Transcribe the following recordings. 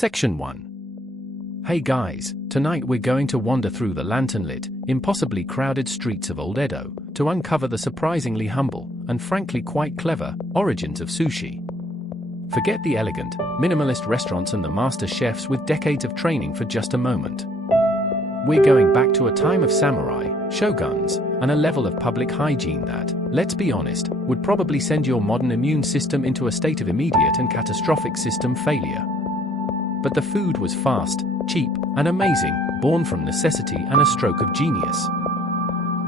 Section 1. Hey guys, tonight we're going to wander through the lantern-lit, impossibly crowded streets of Old Edo to uncover the surprisingly humble, and frankly quite clever, origins of sushi. Forget the elegant, minimalist restaurants and the master chefs with decades of training for just a moment. We're going back to a time of samurai, shoguns, and a level of public hygiene that, let's be honest, would probably send your modern immune system into a state of immediate and catastrophic system failure. But the food was fast, cheap, and amazing, born from necessity and a stroke of genius.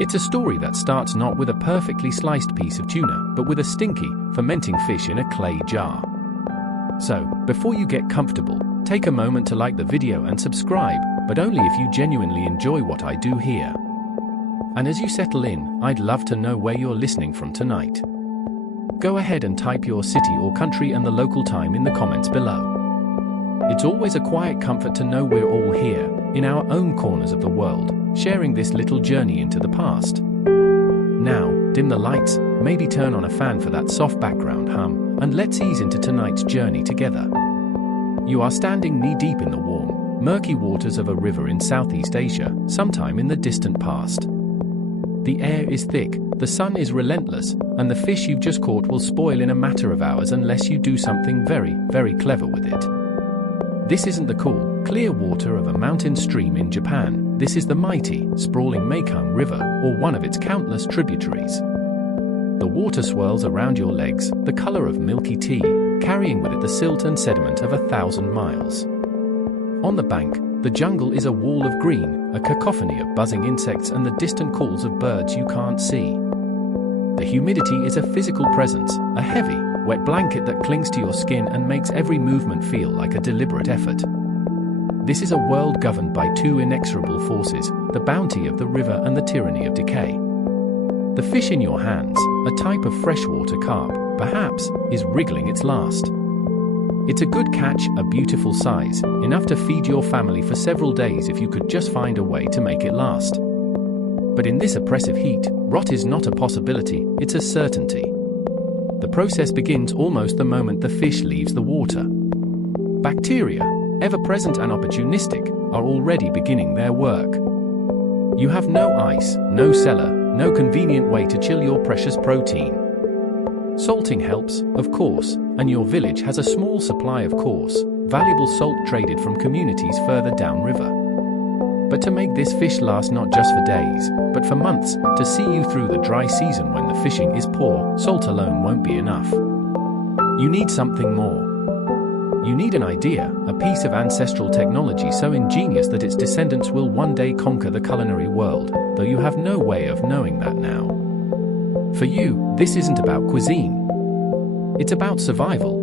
It's a story that starts not with a perfectly sliced piece of tuna, but with a stinky, fermenting fish in a clay jar. So, before you get comfortable, take a moment to like the video and subscribe, but only if you genuinely enjoy what I do here. And as you settle in, I'd love to know where you're listening from tonight. Go ahead and type your city or country and the local time in the comments below. It's always a quiet comfort to know we're all here, in our own corners of the world, sharing this little journey into the past. Now, dim the lights, maybe turn on a fan for that soft background hum, and let's ease into tonight's journey together. You are standing knee-deep in the warm, murky waters of a river in Southeast Asia, sometime in the distant past. The air is thick, the sun is relentless, and the fish you've just caught will spoil in a matter of hours unless you do something very, very clever with it. This isn't the cool, clear water of a mountain stream in Japan. This is the mighty, sprawling Mekong River, or one of its countless tributaries. The water swirls around your legs, the color of milky tea, carrying with it the silt and sediment of 1,000 miles. On the bank, the jungle is a wall of green, a cacophony of buzzing insects and the distant calls of birds you can't see. The humidity is a physical presence, a heavy, wet blanket that clings to your skin and makes every movement feel like a deliberate effort. This is a world governed by two inexorable forces, the bounty of the river and the tyranny of decay. The fish in your hands, a type of freshwater carp, perhaps, is wriggling its last. It's a good catch, a beautiful size, enough to feed your family for several days if you could just find a way to make it last. But in this oppressive heat, rot is not a possibility, it's a certainty. The process begins almost the moment the fish leaves the water. Bacteria, ever present and opportunistic, are already beginning their work. You have no ice, no cellar, no convenient way to chill your precious protein. Salting helps, of course, and your village has a small supply of coarse, valuable salt traded from communities further downriver. But to make this fish last not just for days, but for months, to see you through the dry season when the fishing is poor, salt alone won't be enough. You need something more. You need an idea, a piece of ancestral technology so ingenious that its descendants will one day conquer the culinary world, though you have no way of knowing that now. For you, this isn't about cuisine. It's about survival.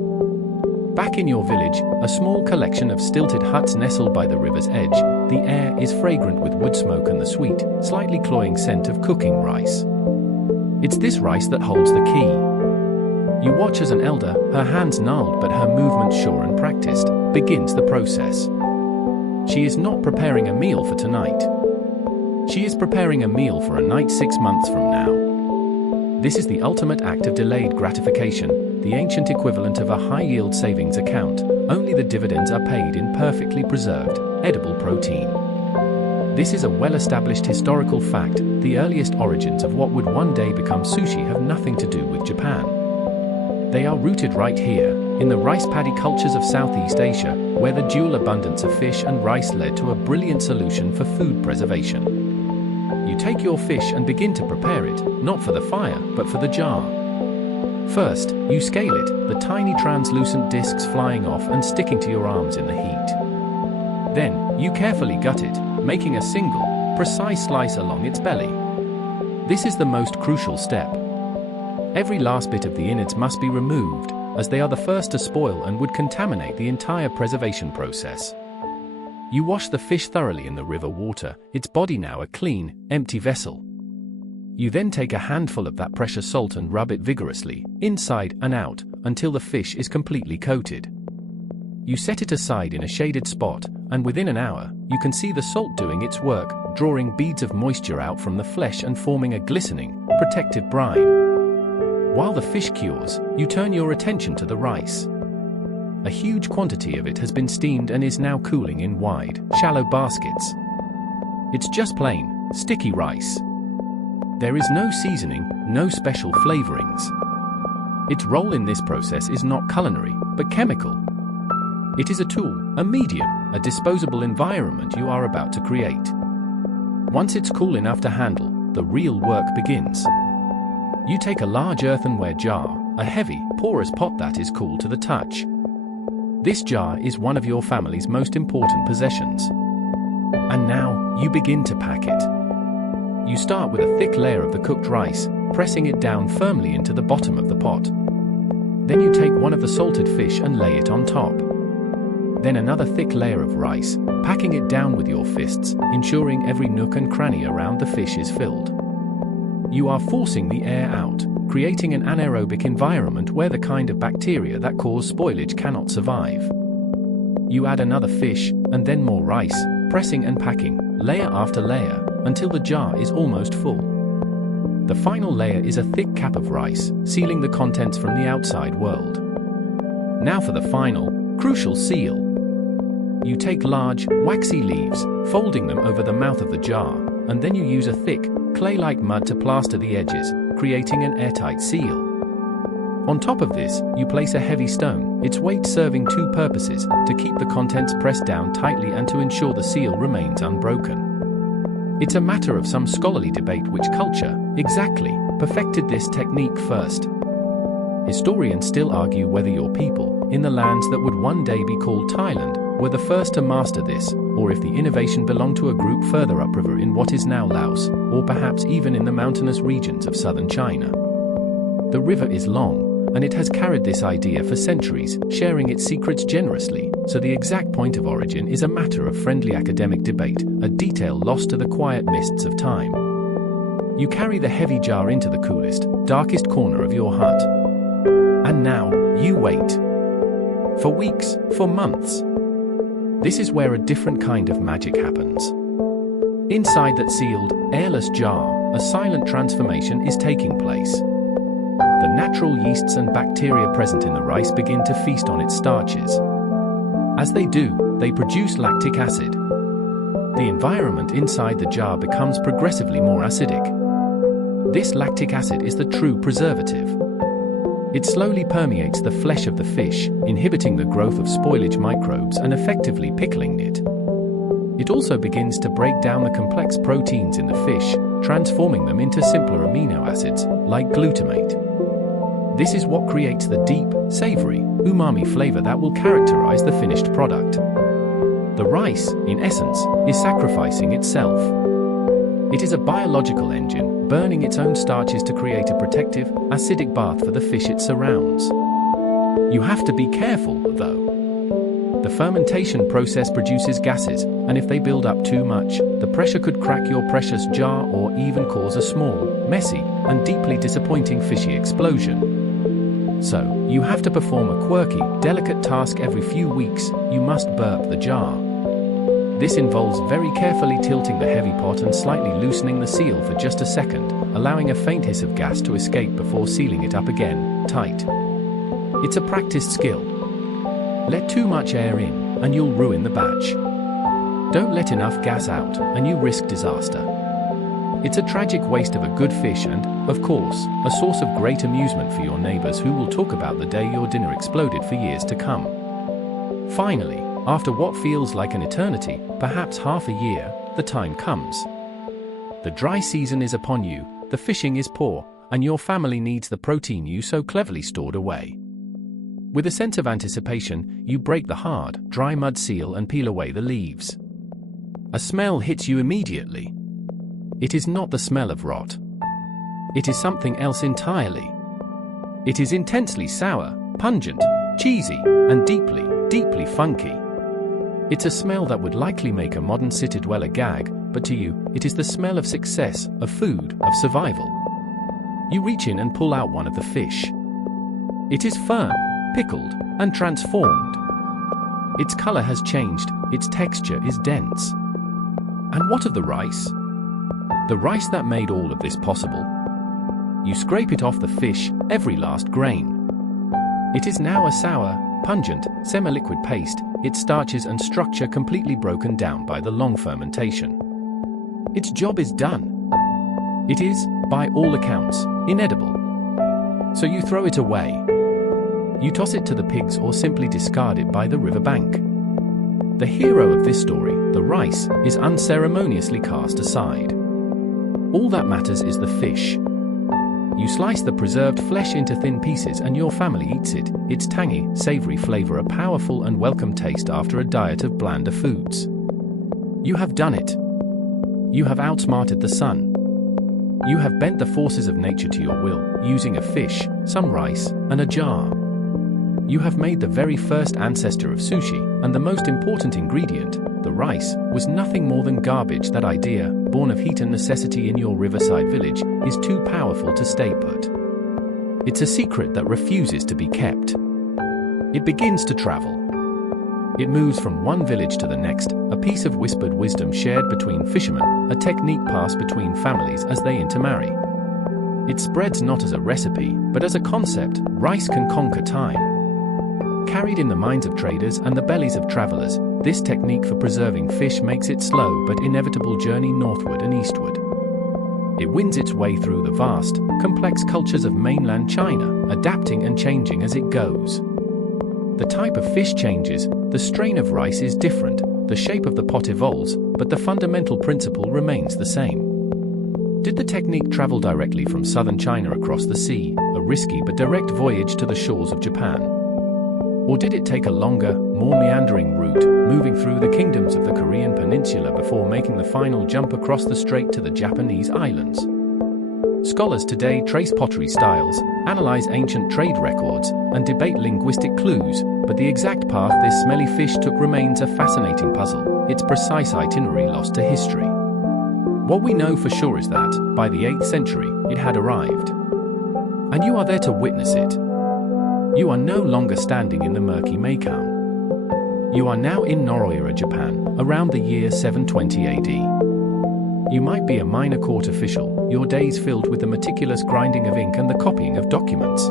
Back in your village, a small collection of stilted huts nestled by the river's edge, the air is fragrant with wood smoke and the sweet, slightly cloying scent of cooking rice. It's this rice that holds the key. You watch as an elder, her hands gnarled but her movements sure and practiced, begins the process. She is not preparing a meal for tonight. She is preparing a meal for a night 6 months from now. This is the ultimate act of delayed gratification, the ancient equivalent of a high-yield savings account, only the dividends are paid in perfectly preserved, edible protein. This is a well-established historical fact. The earliest origins of what would one day become sushi have nothing to do with Japan. They are rooted right here, in the rice paddy cultures of Southeast Asia, where the dual abundance of fish and rice led to a brilliant solution for food preservation. You take your fish and begin to prepare it, not for the fire, but for the jar. First, you scale it, the tiny translucent discs flying off and sticking to your arms in the heat. Then, you carefully gut it, making a single, precise slice along its belly. This is the most crucial step. Every last bit of the innards must be removed, as they are the first to spoil and would contaminate the entire preservation process. You wash the fish thoroughly in the river water, its body now a clean, empty vessel. You then take a handful of that precious salt and rub it vigorously, inside and out, until the fish is completely coated. You set it aside in a shaded spot, and within an hour, you can see the salt doing its work, drawing beads of moisture out from the flesh and forming a glistening, protective brine. While the fish cures, you turn your attention to the rice. a huge quantity of it has been steamed and is now cooling in wide, shallow baskets. It's just plain, sticky rice. There is no seasoning, no special flavorings. Its role in this process is not culinary, but chemical. It is a tool, a medium, a disposable environment you are about to create. Once it's cool enough to handle, the real work begins. You take a large earthenware jar, a heavy, porous pot that is cool to the touch. This jar is one of your family's most important possessions. And now, you begin to pack it. You start with a thick layer of the cooked rice, pressing it down firmly into the bottom of the pot. Then you take one of the salted fish and lay it on top. Then another thick layer of rice, packing it down with your fists, ensuring every nook and cranny around the fish is filled. You are forcing the air out, creating an anaerobic environment where the kind of bacteria that cause spoilage cannot survive. You add another fish, and then more rice, pressing and packing, layer after layer, until the jar is almost full. The final layer is a thick cap of rice, sealing the contents from the outside world. Now for the final, crucial seal. You take large, waxy leaves, folding them over the mouth of the jar, and then you use a thick, clay-like mud to plaster the edges, creating an airtight seal. On top of this, you place a heavy stone, its weight serving two purposes: to keep the contents pressed down tightly and to ensure the seal remains unbroken. It's a matter of some scholarly debate which culture, exactly, perfected this technique first. Historians still argue whether your people, in the lands that would one day be called Thailand, were the first to master this, or if the innovation belonged to a group further upriver in what is now Laos, or perhaps even in the mountainous regions of southern China. The river is long, and it has carried this idea for centuries, sharing its secrets generously, so the exact point of origin is a matter of friendly academic debate, a detail lost to the quiet mists of time. You carry the heavy jar into the coolest, darkest corner of your hut. And now, you wait. For weeks, for months. This is where a different kind of magic happens. Inside that sealed, airless jar, a silent transformation is taking place. The natural yeasts and bacteria present in the rice begin to feast on its starches. As they do, they produce lactic acid. The environment inside the jar becomes progressively more acidic. This lactic acid is the true preservative. It slowly permeates the flesh of the fish, inhibiting the growth of spoilage microbes and effectively pickling it. It also begins to break down the complex proteins in the fish, transforming them into simpler amino acids, like glutamate. This is what creates the deep, savory, umami flavor that will characterize the finished product. The rice, in essence, is sacrificing itself. It is a biological engine, burning its own starches to create a protective, acidic bath for the fish it surrounds. You have to be careful, though. The fermentation process produces gases, and if they build up too much, the pressure could crack your precious jar or even cause a small, messy, and deeply disappointing fishy explosion. So, you have to perform a quirky, delicate task every few weeks: you must burp the jar. This involves very carefully tilting the heavy pot and slightly loosening the seal for just a second, allowing a faint hiss of gas to escape before sealing it up again, tight. It's a practiced skill. Let too much air in, and you'll ruin the batch. Don't let enough gas out, and you risk disaster. It's a tragic waste of a good fish and, of course, a source of great amusement for your neighbors who will talk about the day your dinner exploded for years to come. Finally, after what feels like an eternity, perhaps half a year, the time comes. The dry season is upon you, the fishing is poor, and your family needs the protein you so cleverly stored away. With a sense of anticipation, you break the hard, dry mud seal and peel away the leaves. A smell hits you immediately. It is not the smell of rot. It is something else entirely. It is intensely sour, pungent, cheesy, and deeply, deeply funky. It's a smell that would likely make a modern city-dweller gag, but to you, it is the smell of success, of food, of survival. You reach in and pull out one of the fish. It is firm, pickled, and transformed. Its color has changed, its texture is dense. And what of the rice? The rice that made all of this possible. You scrape it off the fish, every last grain. It is now a sour, Pungent, semi-liquid paste, its starches and structure completely broken down by the long fermentation. Its job is done. It is, by all accounts, inedible. So you throw it away. You toss it to the pigs or simply discard it by the riverbank. The hero of this story, the rice, is unceremoniously cast aside. All that matters is the fish. You slice the preserved flesh into thin pieces and your family eats it, its tangy, savory flavor a powerful and welcome taste after a diet of blander foods. You have done it. You have outsmarted the sun. You have bent the forces of nature to your will, using a fish, some rice, and a jar. You have made the very first ancestor of sushi, and the most important ingredient, the rice, was nothing more than garbage. That idea, born of heat and necessity in your riverside village, is too powerful to stay put. It's a secret that refuses to be kept. It begins to travel. It moves from one village to the next, a piece of whispered wisdom shared between fishermen, a technique passed between families as they intermarry. It spreads not as a recipe, but as a concept. Rice can conquer time. Carried in the minds of traders and the bellies of travelers, this technique for preserving fish makes its slow but inevitable journey northward and eastward. It wins its way through the vast, complex cultures of mainland China, adapting and changing as it goes. The type of fish changes, the strain of rice is different, the shape of the pot evolves, but the fundamental principle remains the same. Did the technique travel directly from southern China across the sea, a risky but direct voyage to the shores of Japan? Or did it take a longer, more meandering route, moving through the kingdoms of the Korean peninsula before making the final jump across the strait to the Japanese islands? Scholars today trace pottery styles, analyze ancient trade records, and debate linguistic clues, but the exact path this smelly fish took remains a fascinating puzzle, its precise itinerary lost to history. What we know for sure is that, by the 8th century, it had arrived. And you are there to witness it. You are no longer standing in the murky Meikang. You are now in Noro-era Japan, around the year 720 AD. You might be a minor court official, your days filled with the meticulous grinding of ink and the copying of documents.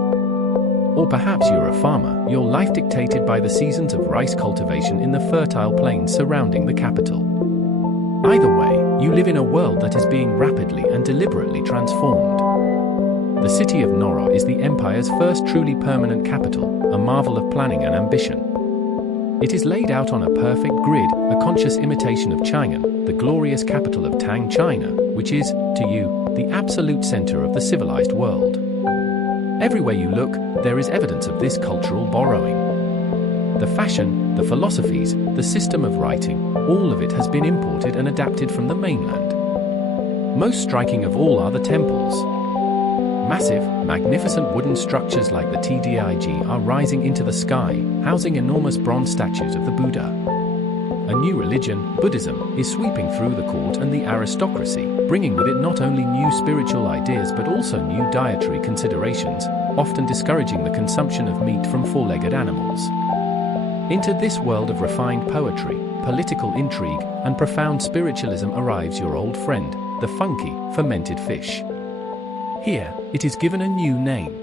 Or perhaps you're a farmer, your life dictated by the seasons of rice cultivation in the fertile plains surrounding the capital. Either way, you live in a world that is being rapidly and deliberately transformed. The city of Noro is the empire's first truly permanent capital, a marvel of planning and ambition. It is laid out on a perfect grid, a conscious imitation of Chang'an, the glorious capital of Tang China, which is, to you, the absolute center of the civilized world. Everywhere you look, there is evidence of this cultural borrowing. The fashion, the philosophies, the system of writing, all of it has been imported and adapted from the mainland. Most striking of all are the temples. Massive, magnificent wooden structures like the TDIG are rising into the sky, housing enormous bronze statues of the Buddha. A new religion, Buddhism, is sweeping through the court and the aristocracy, bringing with it not only new spiritual ideas but also new dietary considerations, often discouraging the consumption of meat from four-legged animals. Into this world of refined poetry, political intrigue, and profound spiritualism arrives your old friend, the funky, fermented fish. Here, it is given a new name.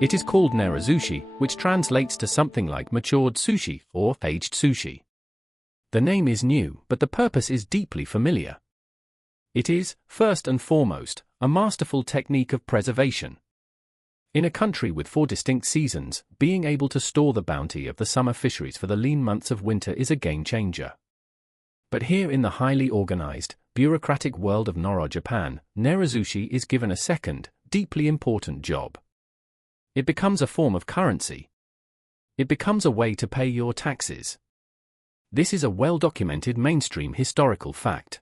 It is called nerazushi, which translates to something like matured sushi or aged sushi. The name is new, but the purpose is deeply familiar. It is, first and foremost, a masterful technique of preservation. In a country with 4 distinct seasons, being able to store the bounty of the summer fisheries for the lean months of winter is a game changer. But here in the highly organized, bureaucratic world of Noro, Japan, nerazushi is given a second, deeply important job. It becomes a form of currency. It becomes a way to pay your taxes. This is a well-documented mainstream historical fact.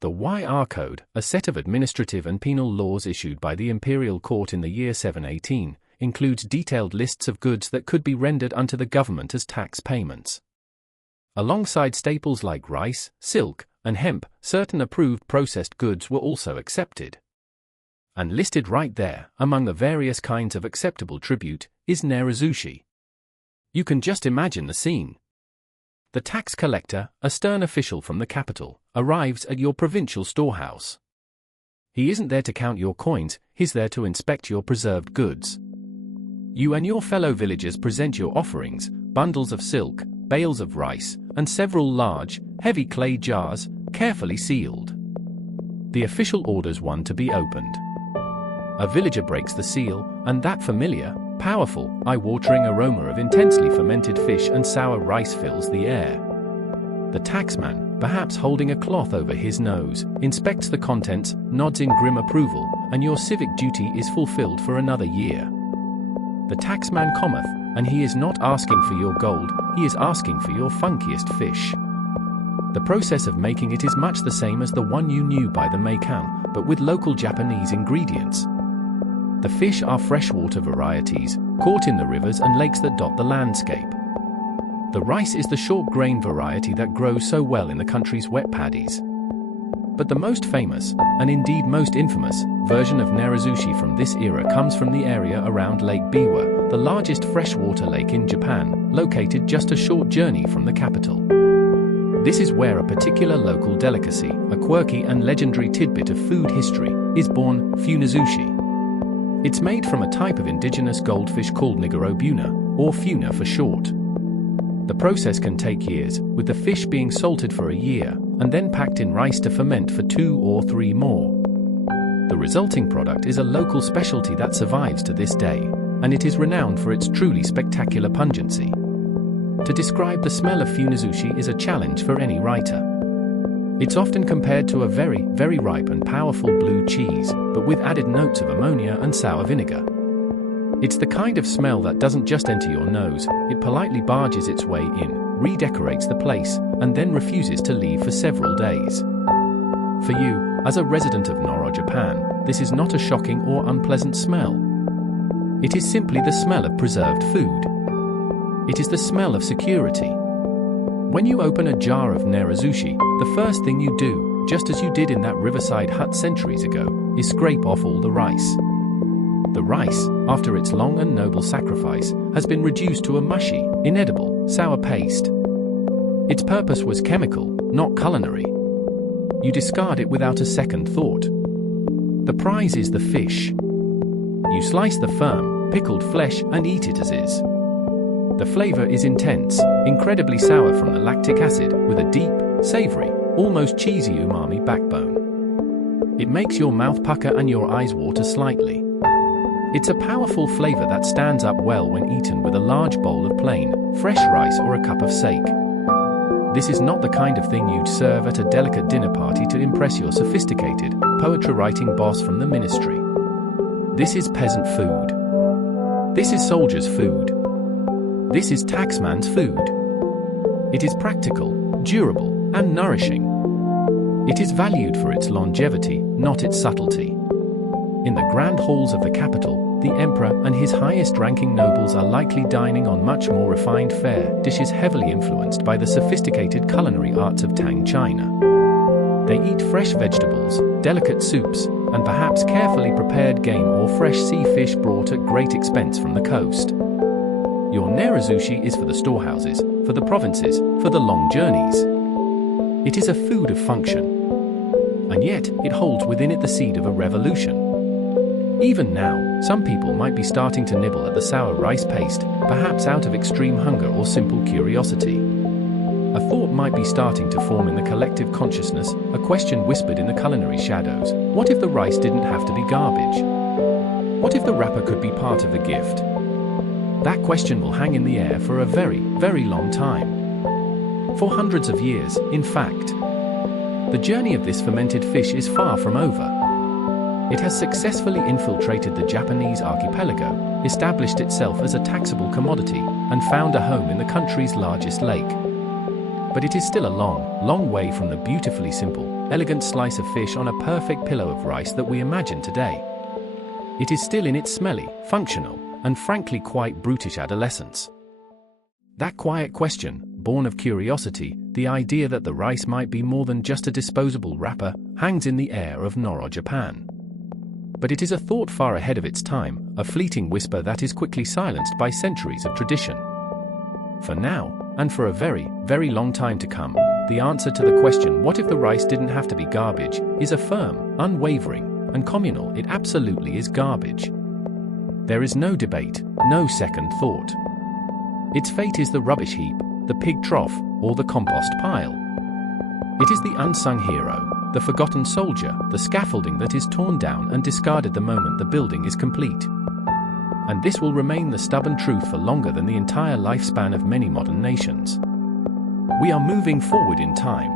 The YR Code, a set of administrative and penal laws issued by the imperial court in the year 718, includes detailed lists of goods that could be rendered unto the government as tax payments. Alongside staples like rice, silk, and hemp, certain approved processed goods were also accepted. And listed right there, among the various kinds of acceptable tribute, is nerazushi. You can just imagine the scene. The tax collector, a stern official from the capital, arrives at your provincial storehouse. He isn't there to count your coins, he's there to inspect your preserved goods. You and your fellow villagers present your offerings, bundles of silk, bales of rice, and several large, heavy clay jars, carefully sealed. The official orders one to be opened. A villager breaks the seal, and that familiar, powerful, eye-watering aroma of intensely fermented fish and sour rice fills the air. The taxman, perhaps holding a cloth over his nose, inspects the contents, nods in grim approval, and your civic duty is fulfilled for another year. The taxman cometh, and he is not asking for your gold, he is asking for your funkiest fish. The process of making it is much the same as the one you knew by the Meikan, but with local Japanese ingredients. The fish are freshwater varieties, caught in the rivers and lakes that dot the landscape. The rice is the short-grain variety that grows so well in the country's wet paddies. But the most famous, and indeed most infamous, version of nerazushi from this era comes from the area around Lake Biwa, the largest freshwater lake in Japan, located just a short journey from the capital. This is where a particular local delicacy, a quirky and legendary tidbit of food history, is born, funazushi. It's made from a type of indigenous goldfish called nigorobuna, or funa for short. The process can take years, with the fish being salted for a year, and then packed in rice to ferment for 2 or 3 more. The resulting product is a local specialty that survives to this day, and it is renowned for its truly spectacular pungency. To describe the smell of funazushi is a challenge for any writer. It's often compared to a very, very ripe and powerful blue cheese, but with added notes of ammonia and sour vinegar. It's the kind of smell that doesn't just enter your nose, it politely barges its way in, redecorates the place, and then refuses to leave for several days. For you, as a resident of Noro, Japan, this is not a shocking or unpleasant smell. It is simply the smell of preserved food. It is the smell of security. When you open a jar of nerazushi, the first thing you do, just as you did in that riverside hut centuries ago, is scrape off all the rice. The rice, after its long and noble sacrifice, has been reduced to a mushy, inedible, sour paste. Its purpose was chemical, not culinary. You discard it without a second thought. The prize is the fish. You slice the firm, pickled flesh and eat it as is. The flavor is intense, incredibly sour from the lactic acid, with a deep, savory, almost cheesy umami backbone. It makes your mouth pucker and your eyes water slightly. It's a powerful flavor that stands up well when eaten with a large bowl of plain, fresh rice or a cup of sake. This is not the kind of thing you'd serve at a delicate dinner party to impress your sophisticated, poetry-writing boss from the ministry. This is peasant food. This is soldier's food. This is taxman's food. It is practical, durable, and nourishing. It is valued for its longevity, not its subtlety. In the grand halls of the capital, the emperor and his highest-ranking nobles are likely dining on much more refined fare, dishes heavily influenced by the sophisticated culinary arts of Tang China. They eat fresh vegetables, delicate soups, and perhaps carefully prepared game or fresh sea fish brought at great expense from the coast. Your nerazushi is for the storehouses, for the provinces, for the long journeys. It is a food of function. And yet, it holds within it the seed of a revolution. Even now, some people might be starting to nibble at the sour rice paste, perhaps out of extreme hunger or simple curiosity. A thought might be starting to form in the collective consciousness, a question whispered in the culinary shadows. What if the rice didn't have to be garbage? What if the wrapper could be part of the gift? That question will hang in the air for a very, very long time. For hundreds of years, in fact. The journey of this fermented fish is far from over. It has successfully infiltrated the Japanese archipelago, established itself as a taxable commodity, and found a home in the country's largest lake. But it is still a long, long way from the beautifully simple, elegant slice of fish on a perfect pillow of rice that we imagine today. It is still in its smelly, functional, and frankly quite brutish adolescence. That quiet question, born of curiosity, the idea that the rice might be more than just a disposable wrapper, hangs in the air of Noro, Japan. But it is a thought far ahead of its time, a fleeting whisper that is quickly silenced by centuries of tradition. For now, and for a very, very long time to come, the answer to the question, what if the rice didn't have to be garbage, is a firm, unwavering, and communal, it absolutely is garbage. There is no debate, no second thought. Its fate is the rubbish heap, the pig trough, or the compost pile. It is the unsung hero, the forgotten soldier, the scaffolding that is torn down and discarded the moment the building is complete. And this will remain the stubborn truth for longer than the entire lifespan of many modern nations. We are moving forward in time.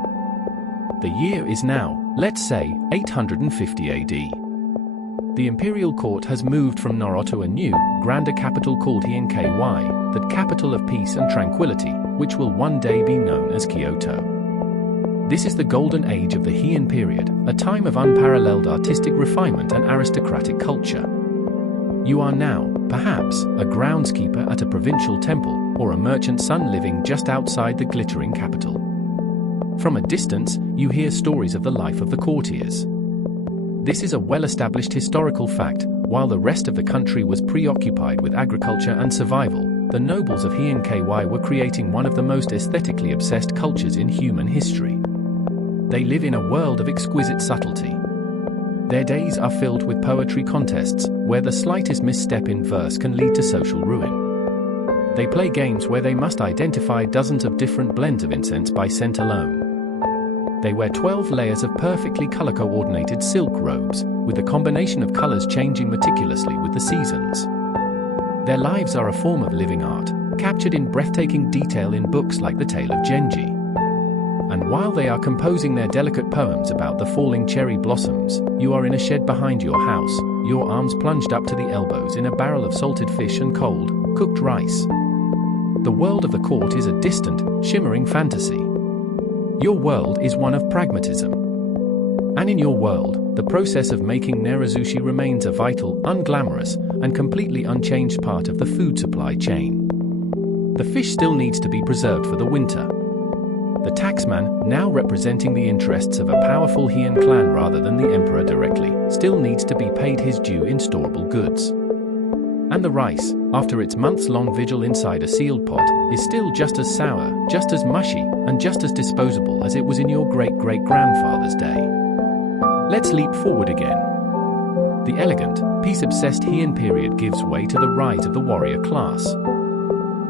The year is now, let's say, 850 AD. The imperial court has moved from Noro to a new, grander capital called Heian-ky, the capital of peace and tranquility, which will one day be known as Kyoto. This is the golden age of the Heian period, a time of unparalleled artistic refinement and aristocratic culture. You are now, perhaps, a groundskeeper at a provincial temple, or a merchant son living just outside the glittering capital. From a distance, you hear stories of the life of the courtiers. This is a well-established historical fact. While the rest of the country was preoccupied with agriculture and survival, the nobles of Heian-ky were creating one of the most aesthetically obsessed cultures in human history. They live in a world of exquisite subtlety. Their days are filled with poetry contests, where the slightest misstep in verse can lead to social ruin. They play games where they must identify dozens of different blends of incense by scent alone. They wear 12 layers of perfectly color-coordinated silk robes, with a combination of colors changing meticulously with the seasons. Their lives are a form of living art, captured in breathtaking detail in books like The Tale of Genji. And while they are composing their delicate poems about the falling cherry blossoms, you are in a shed behind your house, your arms plunged up to the elbows in a barrel of salted fish and cold, cooked rice. The world of the court is a distant, shimmering fantasy. Your world is one of pragmatism. And in your world, the process of making nerazushi remains a vital, unglamorous, and completely unchanged part of the food supply chain. The fish still needs to be preserved for the winter. The taxman, now representing the interests of a powerful Heian clan rather than the emperor directly, still needs to be paid his due in storable goods. And the rice, after its months-long vigil inside a sealed pot, is still just as sour, just as mushy, and just as disposable as it was in your great-great-grandfather's day. Let's leap forward again. The elegant, peace-obsessed Heian period gives way to the rise of the warrior class.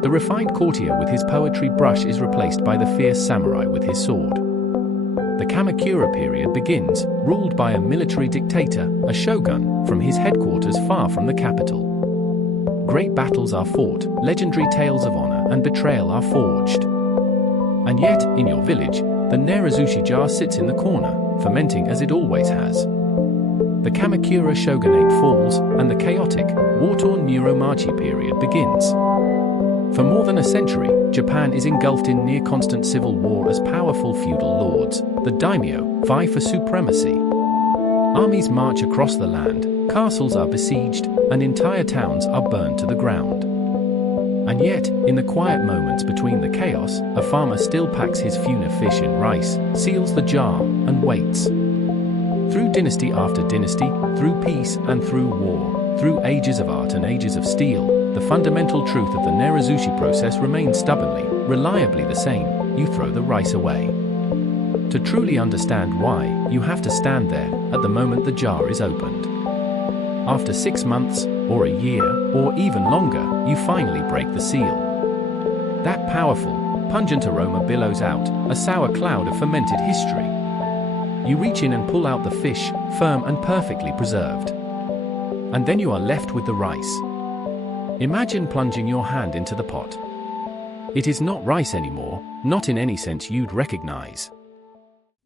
The refined courtier with his poetry brush is replaced by the fierce samurai with his sword. The Kamakura period begins, ruled by a military dictator, a shogun, from his headquarters far from the capital. Great battles are fought, legendary tales of honor and betrayal are forged. And yet, in your village, the nerazushi jar sits in the corner, fermenting as it always has. The Kamakura shogunate falls, and the chaotic, war-torn Muromachi period begins. For more than a century, Japan is engulfed in near-constant civil war as powerful feudal lords, the daimyo, vie for supremacy. Armies march across the land, castles are besieged, and entire towns are burned to the ground. And yet, in the quiet moments between the chaos, a farmer still packs his tuna fish in rice, seals the jar, and waits. Through dynasty after dynasty, through peace and through war, through ages of art and ages of steel, the fundamental truth of the nerazushi process remains stubbornly, reliably the same: you throw the rice away. To truly understand why, you have to stand there, at the moment the jar is opened. After 6 months, or a year, or even longer, you finally break the seal. That powerful, pungent aroma billows out, a sour cloud of fermented history. You reach in and pull out the fish, firm and perfectly preserved. And then you are left with the rice. Imagine plunging your hand into the pot. It is not rice anymore, not in any sense you'd recognize.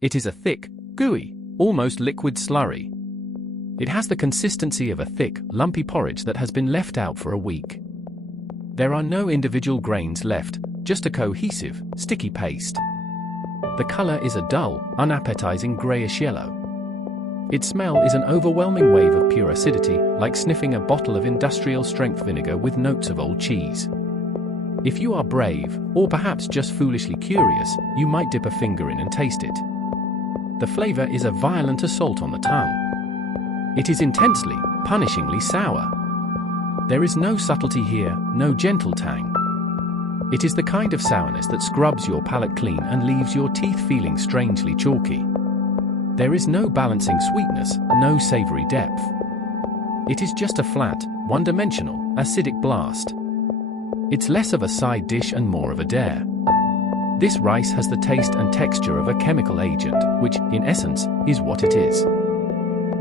It is a thick, gooey, almost liquid slurry. It has the consistency of a thick, lumpy porridge that has been left out for a week. There are no individual grains left, just a cohesive, sticky paste. The color is a dull, unappetizing grayish yellow. Its smell is an overwhelming wave of pure acidity, like sniffing a bottle of industrial-strength vinegar with notes of old cheese. If you are brave, or perhaps just foolishly curious, you might dip a finger in and taste it. The flavor is a violent assault on the tongue. It is intensely, punishingly sour. There is no subtlety here, no gentle tang. It is the kind of sourness that scrubs your palate clean and leaves your teeth feeling strangely chalky. There is no balancing sweetness, no savory depth. It is just a flat, one-dimensional, acidic blast. It's less of a side dish and more of a dare. This rice has the taste and texture of a chemical agent, which, in essence, is what it is.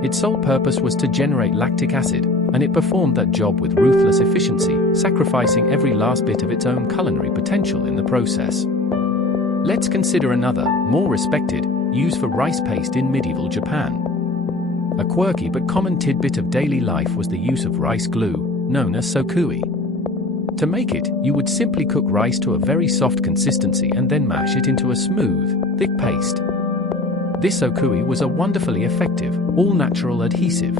Its sole purpose was to generate lactic acid, and it performed that job with ruthless efficiency, sacrificing every last bit of its own culinary potential in the process. Let's consider another, more respected, use for rice paste in medieval Japan. A quirky but common tidbit of daily life was the use of rice glue, known as sokui. To make it, you would simply cook rice to a very soft consistency and then mash it into a smooth, thick paste. This sokui was a wonderfully effective, all-natural adhesive.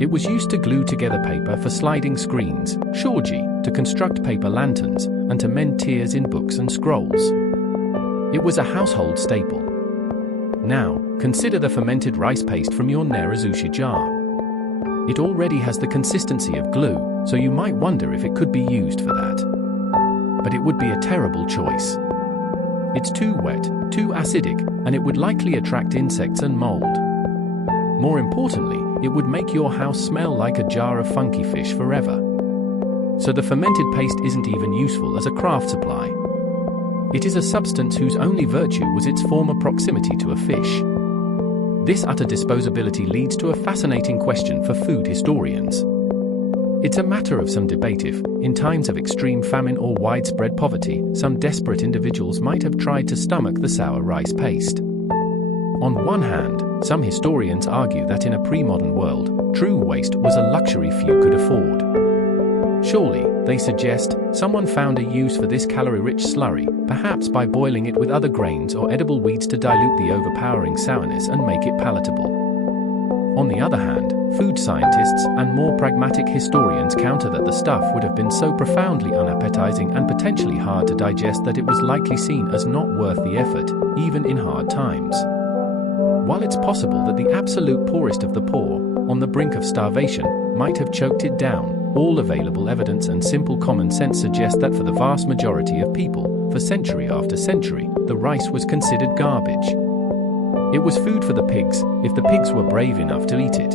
It was used to glue together paper for sliding screens, shoji, to construct paper lanterns, and to mend tears in books and scrolls. It was a household staple. Now, consider the fermented rice paste from your nerazushi jar. It already has the consistency of glue, so you might wonder if it could be used for that. But it would be a terrible choice. It's too wet, too acidic, and it would likely attract insects and mold. More importantly, it would make your house smell like a jar of funky fish forever. So the fermented paste isn't even useful as a craft supply. It is a substance whose only virtue was its former proximity to a fish. This utter disposability leads to a fascinating question for food historians. It's a matter of some debate if, in times of extreme famine or widespread poverty, some desperate individuals might have tried to stomach the sour rice paste. On one hand, some historians argue that in a pre-modern world, true waste was a luxury few could afford. Surely, they suggest, someone found a use for this calorie-rich slurry, perhaps by boiling it with other grains or edible weeds to dilute the overpowering sourness and make it palatable. On the other hand, food scientists and more pragmatic historians counter that the stuff would have been so profoundly unappetizing and potentially hard to digest that it was likely seen as not worth the effort, even in hard times. While it's possible that the absolute poorest of the poor, on the brink of starvation, might have choked it down, all available evidence and simple common sense suggest that for the vast majority of people, for century after century, the rice was considered garbage. It was food for the pigs, if the pigs were brave enough to eat it.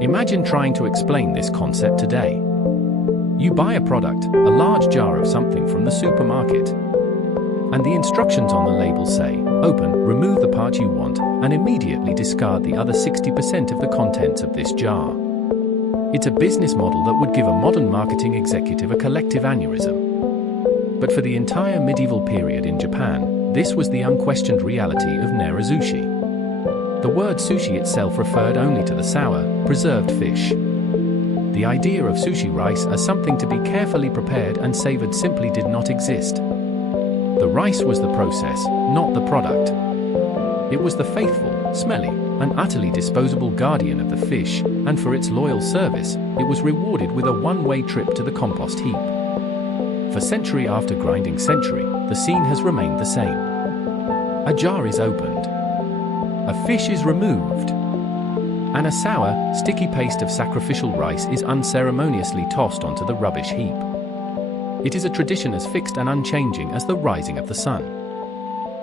Imagine trying to explain this concept today. You buy a product, a large jar of something from the supermarket, and the instructions on the label say, open, remove the part you want, and immediately discard the other 60% of the contents of this jar. It's a business model that would give a modern marketing executive a collective aneurysm. But for the entire medieval period in Japan, this was the unquestioned reality of nerazushi. The word sushi itself referred only to the sour, preserved fish. The idea of sushi rice as something to be carefully prepared and savored simply did not exist. The rice was the process, not the product. It was the faithful, smelly, and utterly disposable guardian of the fish, and for its loyal service, it was rewarded with a one-way trip to the compost heap. For century after grinding century, the scene has remained the same. A jar is opened. A fish is removed. And a sour, sticky paste of sacrificial rice is unceremoniously tossed onto the rubbish heap. It is a tradition as fixed and unchanging as the rising of the sun.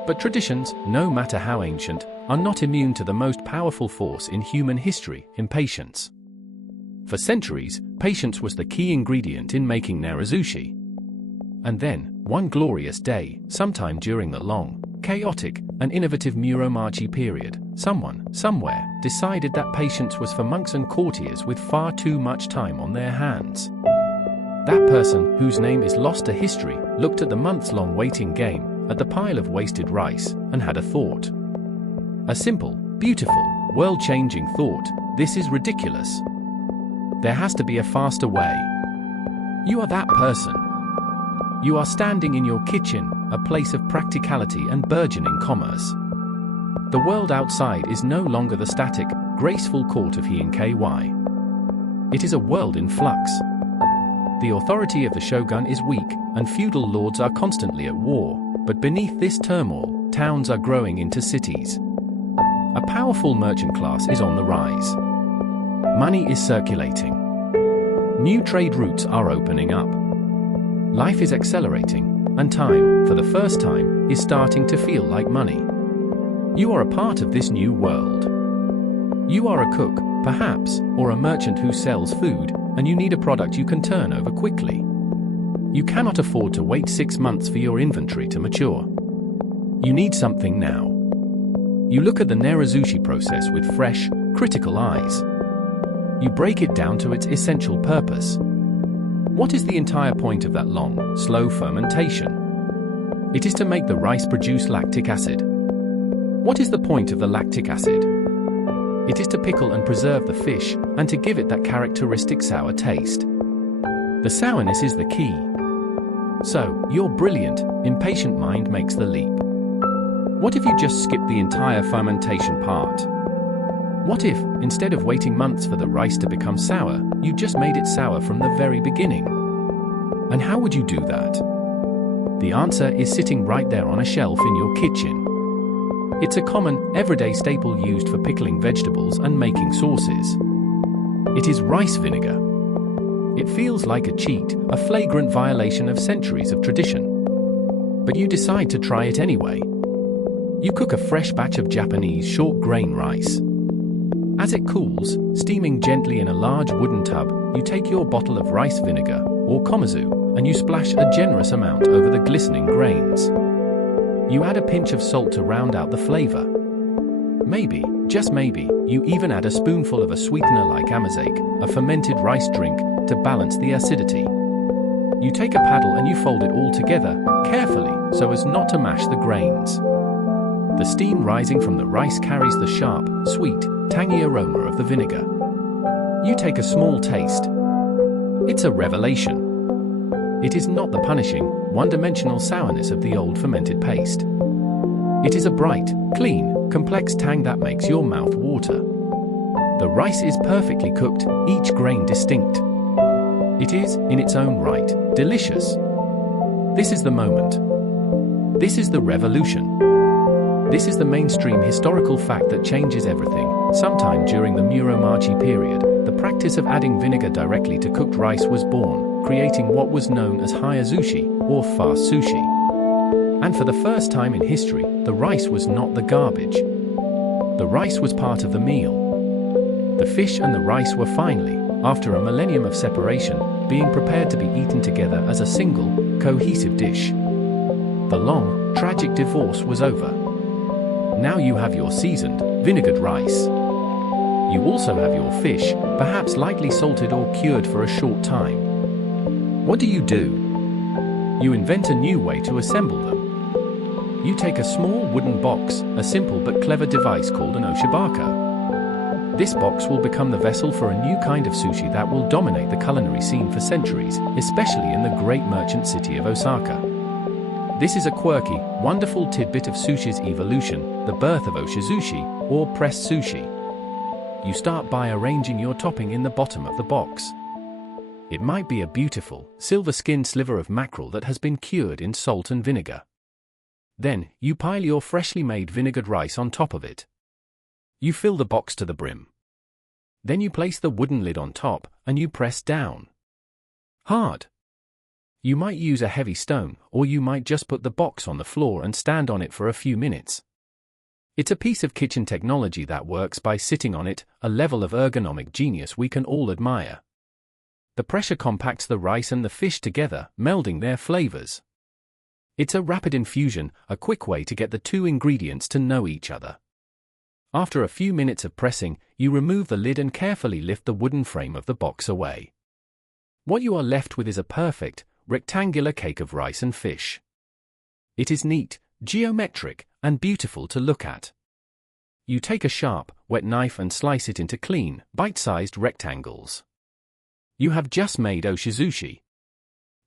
But traditions, no matter how ancient, are not immune to the most powerful force in human history, impatience. For centuries, patience was the key ingredient in making nerazushi. And then, one glorious day, sometime during the long, chaotic, and innovative Muromachi period, someone, somewhere, decided that patience was for monks and courtiers with far too much time on their hands. That person, whose name is lost to history, looked at the months-long waiting game, at the pile of wasted rice, and had a thought. A simple, beautiful, world-changing thought: this is ridiculous. There has to be a faster way. You are that person. You are standing in your kitchen, a place of practicality and burgeoning commerce. The world outside is no longer the static, graceful court of he and KY. It is a world in flux. The authority of the shogun is weak, and feudal lords are constantly at war, but beneath this turmoil, towns are growing into cities. A powerful merchant class is on the rise. Money is circulating. New trade routes are opening up. Life is accelerating, and time, for the first time, is starting to feel like money. You are a part of this new world. You are a cook, perhaps, or a merchant who sells food, and you need a product you can turn over quickly. You cannot afford to wait 6 months for your inventory to mature. You need something now. You look at the nerazushi process with fresh, critical eyes. You break it down to its essential purpose. What is the entire point of that long, slow fermentation? It is to make the rice produce lactic acid. What is the point of the lactic acid? It is to pickle and preserve the fish, and to give it that characteristic sour taste. The sourness is the key. So, your brilliant, impatient mind makes the leap. What if you just skipped the entire fermentation part? What if, instead of waiting months for the rice to become sour, you just made it sour from the very beginning? And how would you do that? The answer is sitting right there on a shelf in your kitchen. It's a common, everyday staple used for pickling vegetables and making sauces. It is rice vinegar. It feels like a cheat, a flagrant violation of centuries of tradition. But you decide to try it anyway. You cook a fresh batch of Japanese short-grain rice. As it cools, steaming gently in a large wooden tub, you take your bottle of rice vinegar, or komazu, and you splash a generous amount over the glistening grains. You add a pinch of salt to round out the flavor. Maybe, just maybe, you even add a spoonful of a sweetener like amazake, a fermented rice drink, to balance the acidity. You take a paddle and you fold it all together, carefully, so as not to mash the grains. The steam rising from the rice carries the sharp, sweet, tangy aroma of the vinegar. You take a small taste. It's a revelation. It is not the punishing, one-dimensional sourness of the old fermented paste. It is a bright, clean, complex tang that makes your mouth water. The rice is perfectly cooked, each grain distinct. It is, in its own right, delicious. This is the moment. This is the revolution. This is the mainstream historical fact that changes everything. Sometime during the Muromachi period, the practice of adding vinegar directly to cooked rice was born, creating what was known as hyazushi, or fast sushi. And for the first time in history, the rice was not the garbage. The rice was part of the meal. The fish and the rice were finally, after a millennium of separation, being prepared to be eaten together as a single, cohesive dish. The long, tragic divorce was over. Now you have your seasoned, vinegared rice. You also have your fish, perhaps lightly salted or cured for a short time. What do? You invent a new way to assemble them. You take a small wooden box, a simple but clever device called an oshibako. This box will become the vessel for a new kind of sushi that will dominate the culinary scene for centuries, especially in the great merchant city of Osaka. This is a quirky, wonderful tidbit of sushi's evolution, the birth of oshizushi, or pressed sushi. You start by arranging your topping in the bottom of the box. It might be a beautiful, silver-skinned sliver of mackerel that has been cured in salt and vinegar. Then, you pile your freshly made vinegared rice on top of it. You fill the box to the brim. Then you place the wooden lid on top, and you press down. Hard. You might use a heavy stone, or you might just put the box on the floor and stand on it for a few minutes. It's a piece of kitchen technology that works by sitting on it, a level of ergonomic genius we can all admire. The pressure compacts the rice and the fish together, melding their flavors. It's a rapid infusion, a quick way to get the two ingredients to know each other. After a few minutes of pressing, you remove the lid and carefully lift the wooden frame of the box away. What you are left with is a perfect, rectangular cake of rice and fish. It is neat, geometric, and beautiful to look at. You take a sharp, wet knife and slice it into clean, bite-sized rectangles. You have just made oshizushi.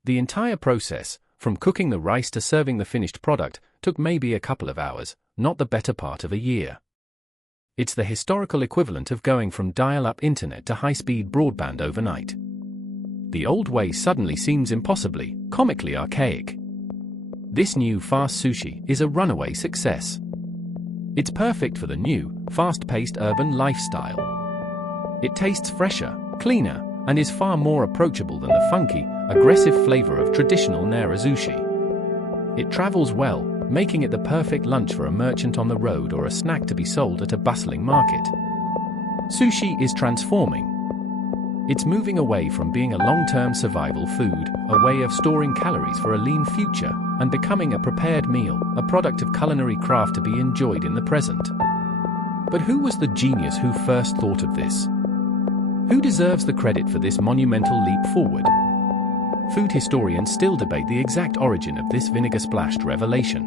The entire process, from cooking the rice to serving the finished product, took maybe a couple of hours, not the better part of a year. It's the historical equivalent of going from dial-up internet to high-speed broadband overnight. The old way suddenly seems impossibly, comically archaic. This new fast sushi is a runaway success. It's perfect for the new, fast-paced urban lifestyle. It tastes fresher, cleaner, and is far more approachable than the funky, aggressive flavor of traditional nerazushi. It travels well, making it the perfect lunch for a merchant on the road or a snack to be sold at a bustling market. Sushi is transforming. It's moving away from being a long-term survival food, a way of storing calories for a lean future, and becoming a prepared meal, a product of culinary craft to be enjoyed in the present. But who was the genius who first thought of this? Who deserves the credit for this monumental leap forward? Food historians still debate the exact origin of this vinegar-splashed revelation.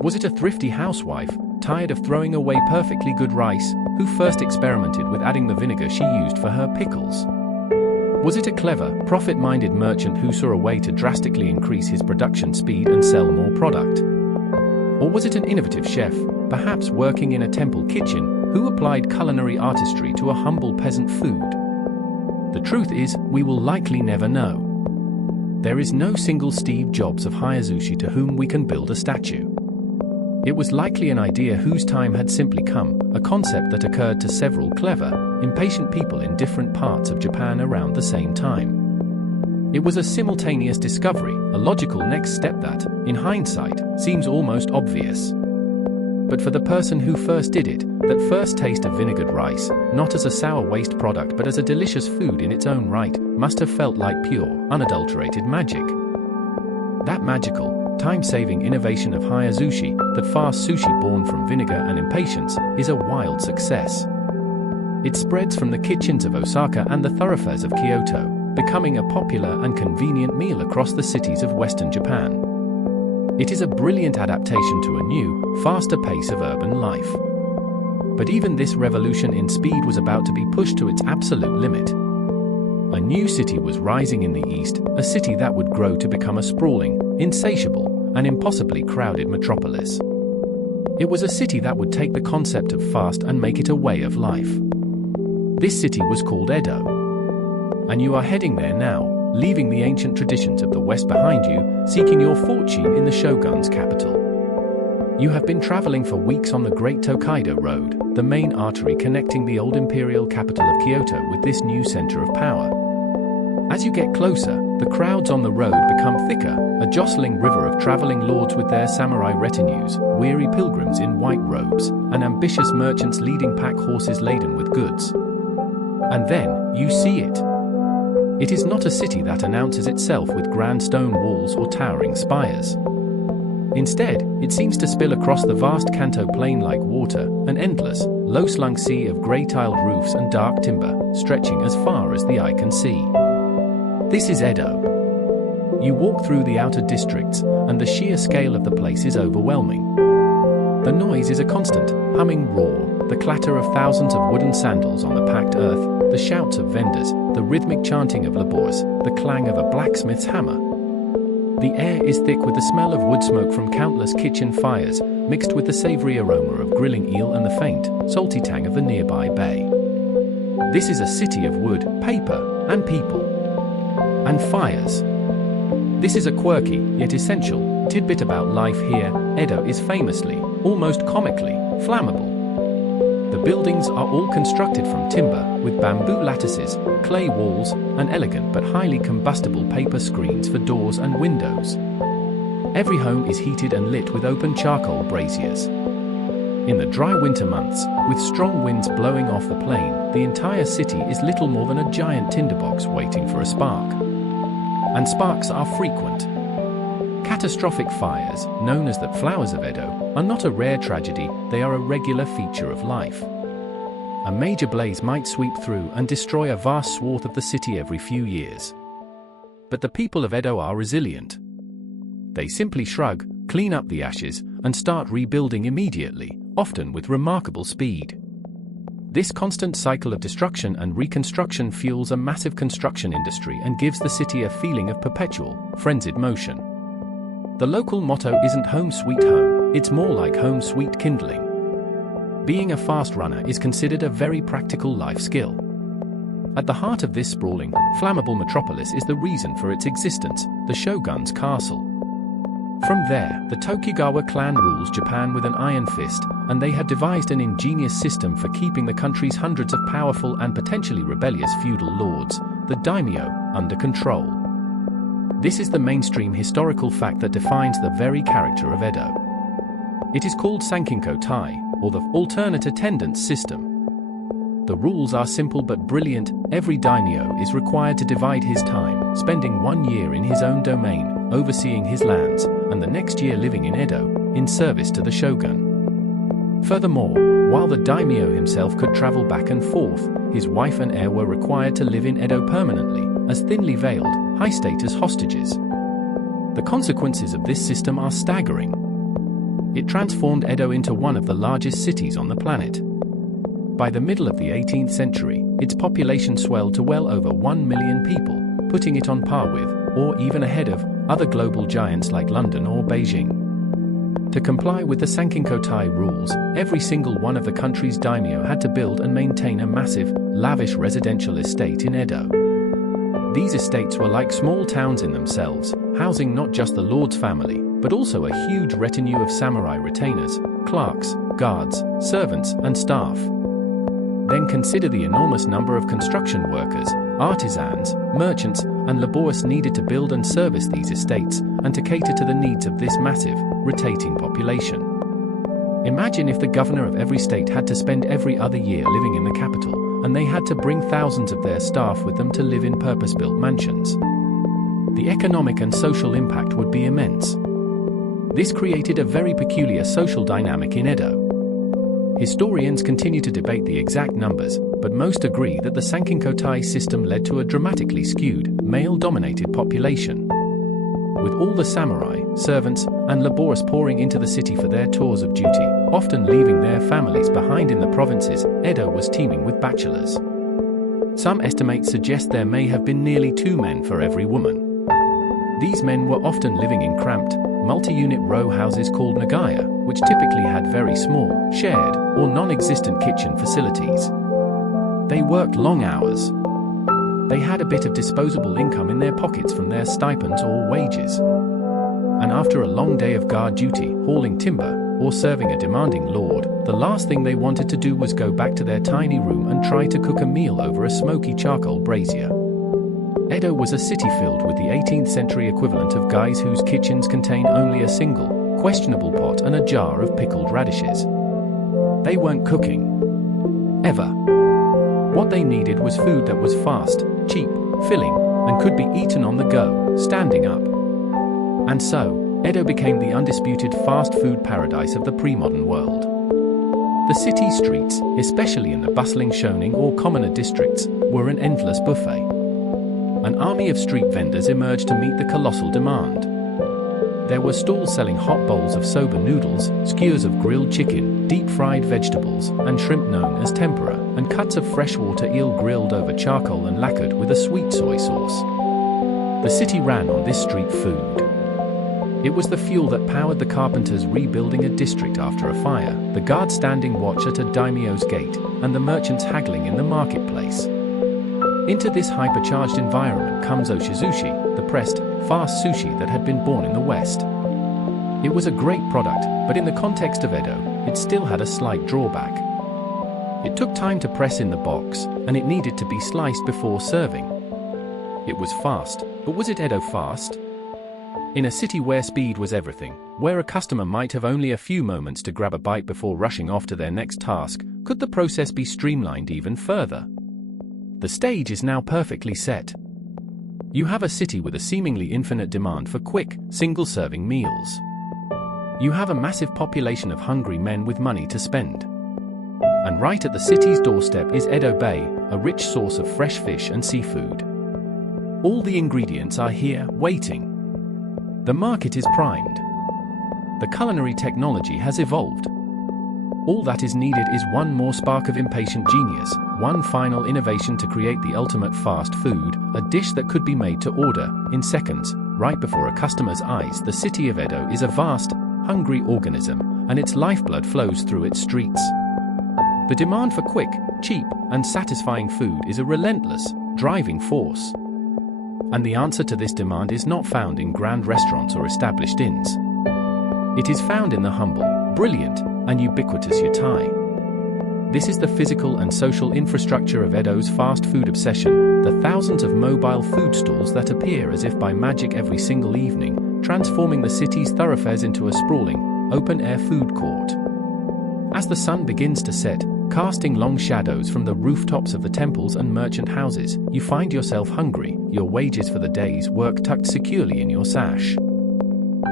Was it a thrifty housewife, tired of throwing away perfectly good rice, who first experimented with adding the vinegar she used for her pickles? Was it a clever, profit-minded merchant who saw a way to drastically increase his production speed and sell more product? Or was it an innovative chef, perhaps working in a temple kitchen, who applied culinary artistry to a humble peasant food? The truth is, we will likely never know. There is no single Steve Jobs of higher sushi to whom we can build a statue. It was likely an idea whose time had simply come, a concept that occurred to several clever, impatient people in different parts of Japan around the same time. It was a simultaneous discovery, a logical next step that, in hindsight, seems almost obvious. But for the person who first did it, that first taste of vinegared rice, not as a sour waste product but as a delicious food in its own right, must have felt like pure, unadulterated magic. That magical, time-saving innovation of higher sushi, that fast sushi born from vinegar and impatience, is a wild success. It spreads from the kitchens of Osaka and the thoroughfares of Kyoto, becoming a popular and convenient meal across the cities of Western Japan. It is a brilliant adaptation to a new, faster pace of urban life. But even this revolution in speed was about to be pushed to its absolute limit. A new city was rising in the east, a city that would grow to become a sprawling, insatiable, and impossibly crowded metropolis. It was a city that would take the concept of fast and make it a way of life. This city was called Edo. And you are heading there now, leaving the ancient traditions of the West behind you, seeking your fortune in the shogun's capital. You have been traveling for weeks on the Great Tokaido Road, the main artery connecting the old imperial capital of Kyoto with this new center of power. As you get closer, the crowds on the road become thicker, a jostling river of traveling lords with their samurai retinues, weary pilgrims in white robes, and ambitious merchants leading pack horses laden with goods. And then, you see it. It is not a city that announces itself with grand stone walls or towering spires. Instead, it seems to spill across the vast Kanto plain like water, an endless, low-slung sea of grey-tiled roofs and dark timber, stretching as far as the eye can see. This is Edo. You walk through the outer districts, and the sheer scale of the place is overwhelming. The noise is a constant, humming roar, the clatter of thousands of wooden sandals on the packed earth, the shouts of vendors, the rhythmic chanting of laborers, the clang of a blacksmith's hammer. The air is thick with the smell of wood smoke from countless kitchen fires, mixed with the savory aroma of grilling eel and the faint, salty tang of the nearby bay. This is a city of wood, paper, and people. And fires. This is a quirky, yet essential, tidbit about life here. Edo is famously, almost comically, flammable. The buildings are all constructed from timber, with bamboo lattices, clay walls, and elegant but highly combustible paper screens for doors and windows. Every home is heated and lit with open charcoal braziers. In the dry winter months, with strong winds blowing off the plain, the entire city is little more than a giant tinderbox waiting for a spark. And sparks are frequent. Catastrophic fires, known as the flowers of Edo, are not a rare tragedy, they are a regular feature of life. A major blaze might sweep through and destroy a vast swath of the city every few years. But the people of Edo are resilient. They simply shrug, clean up the ashes, and start rebuilding immediately, often with remarkable speed. This constant cycle of destruction and reconstruction fuels a massive construction industry and gives the city a feeling of perpetual, frenzied motion. The local motto isn't home sweet home, it's more like home sweet kindling. Being a fast runner is considered a very practical life skill. At the heart of this sprawling, flammable metropolis is the reason for its existence, the shogun's castle. From there, the Tokugawa clan rules Japan with an iron fist, and they have devised an ingenious system for keeping the country's hundreds of powerful and potentially rebellious feudal lords, the daimyo, under control. This is the mainstream historical fact that defines the very character of Edo. It is called Sankinko Tai, or the alternate attendance system. The rules are simple but brilliant. Every daimyo is required to divide his time, spending 1 year in his own domain, overseeing his lands, and the next year living in Edo, in service to the shogun. Furthermore, while the daimyo himself could travel back and forth, his wife and heir were required to live in Edo permanently, as thinly veiled, high-status hostages. The consequences of this system are staggering. It transformed Edo into one of the largest cities on the planet. By the middle of the 18th century, its population swelled to well over 1 million people, putting it on par with, or even ahead of, other global giants like London or Beijing. To comply with the Sankinkotai rules, every single one of the country's daimyo had to build and maintain a massive, lavish residential estate in Edo. These estates were like small towns in themselves, housing not just the lord's family, but also a huge retinue of samurai retainers, clerks, guards, servants, and staff. Then consider the enormous number of construction workers, artisans, merchants, and laborists needed to build and service these estates, and to cater to the needs of this massive, rotating population. Imagine if the governor of every state had to spend every other year living in the capital, and they had to bring thousands of their staff with them to live in purpose-built mansions. The economic and social impact would be immense. This created a very peculiar social dynamic in Edo. Historians continue to debate the exact numbers, but most agree that the Sankinkotai system led to a dramatically skewed, male-dominated population. With all the samurai, servants, and laborists pouring into the city for their tours of duty, often leaving their families behind in the provinces, Edo was teeming with bachelors. Some estimates suggest there may have been nearly 2 men for every woman. These men were often living in cramped, multi-unit row houses called nagaya, which typically had very small, shared, or non-existent kitchen facilities. They worked long hours. They had a bit of disposable income in their pockets from their stipends or wages. And after a long day of guard duty, hauling timber, or serving a demanding lord, the last thing they wanted to do was go back to their tiny room and try to cook a meal over a smoky charcoal brazier. Edo was a city filled with the 18th century equivalent of guys whose kitchens contain only a single, questionable pot and a jar of pickled radishes. They weren't cooking. Ever. What they needed was food that was fast, cheap, filling, and could be eaten on the go, standing up. And so, Edo became the undisputed fast food paradise of the pre-modern world. The city streets, especially in the bustling shonin or commoner districts, were an endless buffet. An army of street vendors emerged to meet the colossal demand. There were stalls selling hot bowls of soba noodles, skewers of grilled chicken, deep-fried vegetables, and shrimp known as tempura, and cuts of freshwater eel grilled over charcoal and lacquered with a sweet soy sauce. The city ran on this street food. It was the fuel that powered the carpenters rebuilding a district after a fire, the guards standing watch at a daimyo's gate, and the merchants haggling in the marketplace. Into this hypercharged environment comes oshizushi, the pressed, fast sushi that had been born in the West. It was a great product, but in the context of Edo, it still had a slight drawback. It took time to press in the box, and it needed to be sliced before serving. It was fast, but was it Edo fast? In a city where speed was everything, where a customer might have only a few moments to grab a bite before rushing off to their next task, could the process be streamlined even further? The stage is now perfectly set. You have a city with a seemingly infinite demand for quick, single-serving meals. You have a massive population of hungry men with money to spend. And right at the city's doorstep is Edo Bay, a rich source of fresh fish and seafood. All the ingredients are here, waiting. The market is primed. The culinary technology has evolved. All that is needed is one more spark of impatient genius, one final innovation to create the ultimate fast food, a dish that could be made to order, in seconds, right before a customer's eyes. The city of Edo is a vast, hungry organism, and its lifeblood flows through its streets. The demand for quick, cheap, and satisfying food is a relentless, driving force. And the answer to this demand is not found in grand restaurants or established inns. It is found in the humble, brilliant, and ubiquitous yatai. This is the physical and social infrastructure of Edo's fast food obsession, the thousands of mobile food stalls that appear as if by magic every single evening, transforming the city's thoroughfares into a sprawling, open-air food court. As the sun begins to set, casting long shadows from the rooftops of the temples and merchant houses. You find yourself hungry, your wages for the day's work tucked securely in your sash.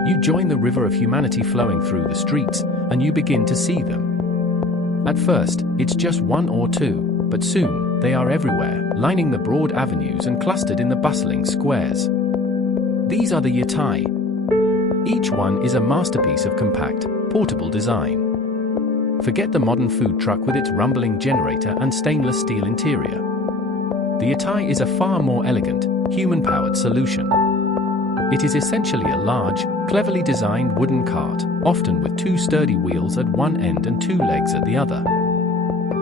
You join the river of humanity flowing through the streets, and you begin to see them. At first, it's just one or two, but soon, they are everywhere, lining the broad avenues and clustered in the bustling squares. These are the yatai. Each one is a masterpiece of compact, portable design. Forget the modern food truck with its rumbling generator and stainless steel interior. The yatai is a far more elegant, human-powered solution. It is essentially a large, cleverly designed wooden cart, often with two sturdy wheels at one end and two legs at the other.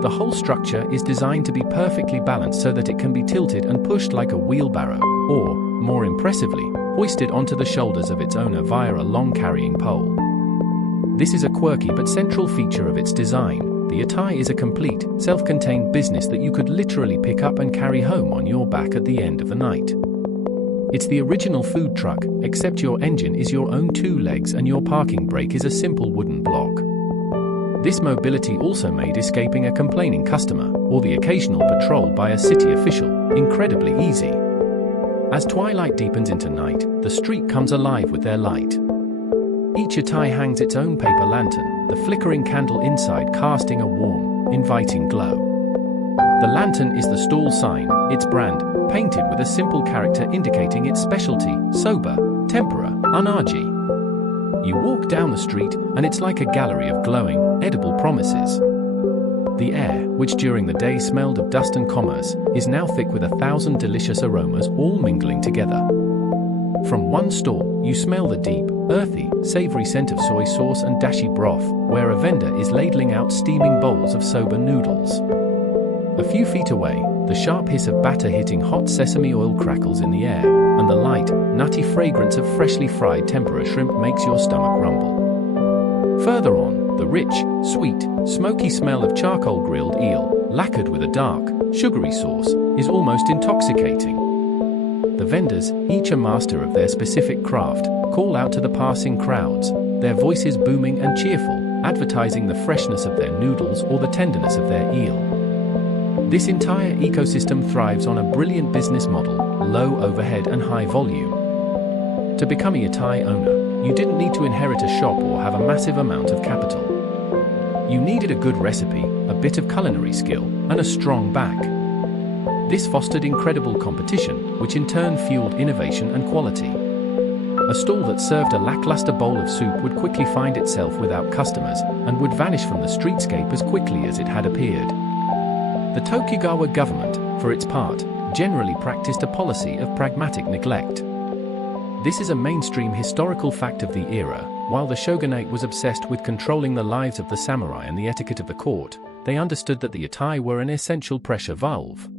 The whole structure is designed to be perfectly balanced so that it can be tilted and pushed like a wheelbarrow, or, more impressively, hoisted onto the shoulders of its owner via a long carrying pole. This is a quirky but central feature of its design. The yatai is a complete, self-contained business that you could literally pick up and carry home on your back at the end of the night. It's the original food truck, except your engine is your own two legs and your parking brake is a simple wooden block. This mobility also made escaping a complaining customer, or the occasional patrol by a city official, incredibly easy. As twilight deepens into night, the street comes alive with their light. Each yatai hangs its own paper lantern, the flickering candle inside casting a warm, inviting glow. The lantern is the stall sign, its brand, painted with a simple character indicating its specialty, soba, tempura, unagi. You walk down the street, and it's like a gallery of glowing, edible promises. The air, which during the day smelled of dust and commerce, is now thick with 1,000 delicious aromas all mingling together. From one stall, you smell the deep, earthy, savory scent of soy sauce and dashi broth, where a vendor is ladling out steaming bowls of soba noodles. A few feet away, the sharp hiss of batter hitting hot sesame oil crackles in the air, and the light, nutty fragrance of freshly fried tempura shrimp makes your stomach rumble. Further on, the rich, sweet, smoky smell of charcoal grilled eel, lacquered with a dark, sugary sauce, is almost intoxicating. The vendors, each a master of their specific craft, call out to the passing crowds, their voices booming and cheerful, advertising the freshness of their noodles or the tenderness of their eel. This entire ecosystem thrives on a brilliant business model, low overhead and high volume. To become a yatai owner, you didn't need to inherit a shop or have a massive amount of capital. You needed a good recipe, a bit of culinary skill, and a strong back. This fostered incredible competition, which in turn fueled innovation and quality. A stall that served a lackluster bowl of soup would quickly find itself without customers, and would vanish from the streetscape as quickly as it had appeared. The Tokugawa government, for its part, generally practiced a policy of pragmatic neglect. This is a mainstream historical fact of the era. While the shogunate was obsessed with controlling the lives of the samurai and the etiquette of the court, they understood that the yatai were an essential pressure valve.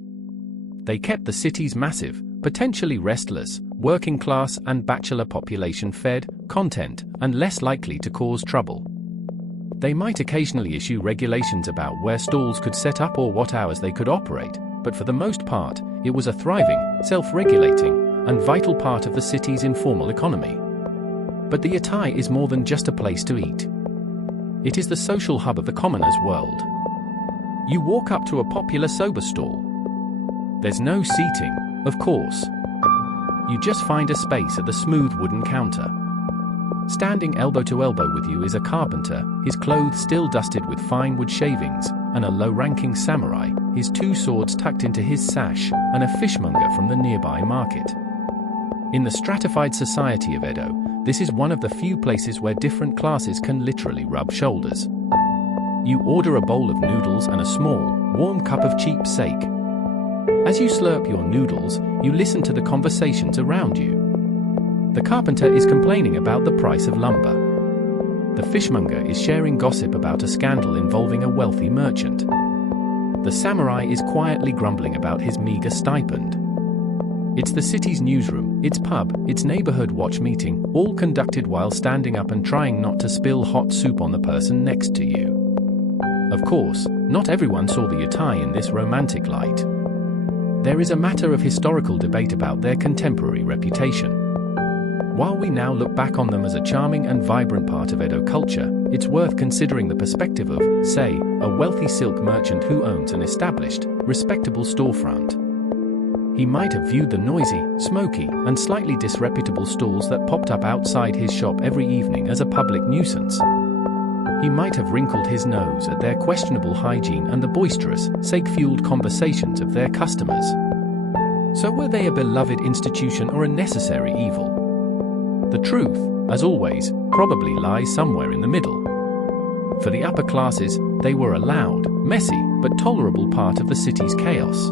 They kept the city's massive, potentially restless, working class and bachelor population fed, content, and less likely to cause trouble. They might occasionally issue regulations about where stalls could set up or what hours they could operate, but for the most part, it was a thriving, self-regulating, and vital part of the city's informal economy. But the yatai is more than just a place to eat. It is the social hub of the commoner's world. You walk up to a popular soba stall. There's no seating, of course. You just find a space at the smooth wooden counter. Standing elbow to elbow with you is a carpenter, his clothes still dusted with fine wood shavings, and a low-ranking samurai, his two swords tucked into his sash, and a fishmonger from the nearby market. In the stratified society of Edo, this is one of the few places where different classes can literally rub shoulders. You order a bowl of noodles and a small, warm cup of cheap sake. As you slurp your noodles, you listen to the conversations around you. The carpenter is complaining about the price of lumber. The fishmonger is sharing gossip about a scandal involving a wealthy merchant. The samurai is quietly grumbling about his meager stipend. It's the city's newsroom, its pub, its neighborhood watch meeting, all conducted while standing up and trying not to spill hot soup on the person next to you. Of course, not everyone saw the yatai in this romantic light. There is a matter of historical debate about their contemporary reputation. While we now look back on them as a charming and vibrant part of Edo culture, it's worth considering the perspective of, say, a wealthy silk merchant who owns an established, respectable storefront. He might have viewed the noisy, smoky, and slightly disreputable stalls that popped up outside his shop every evening as a public nuisance. He might have wrinkled his nose at their questionable hygiene and the boisterous, sake-fueled conversations of their customers. So were they a beloved institution or a necessary evil? The truth, as always, probably lies somewhere in the middle. For the upper classes, they were a loud, messy, but tolerable part of the city's chaos.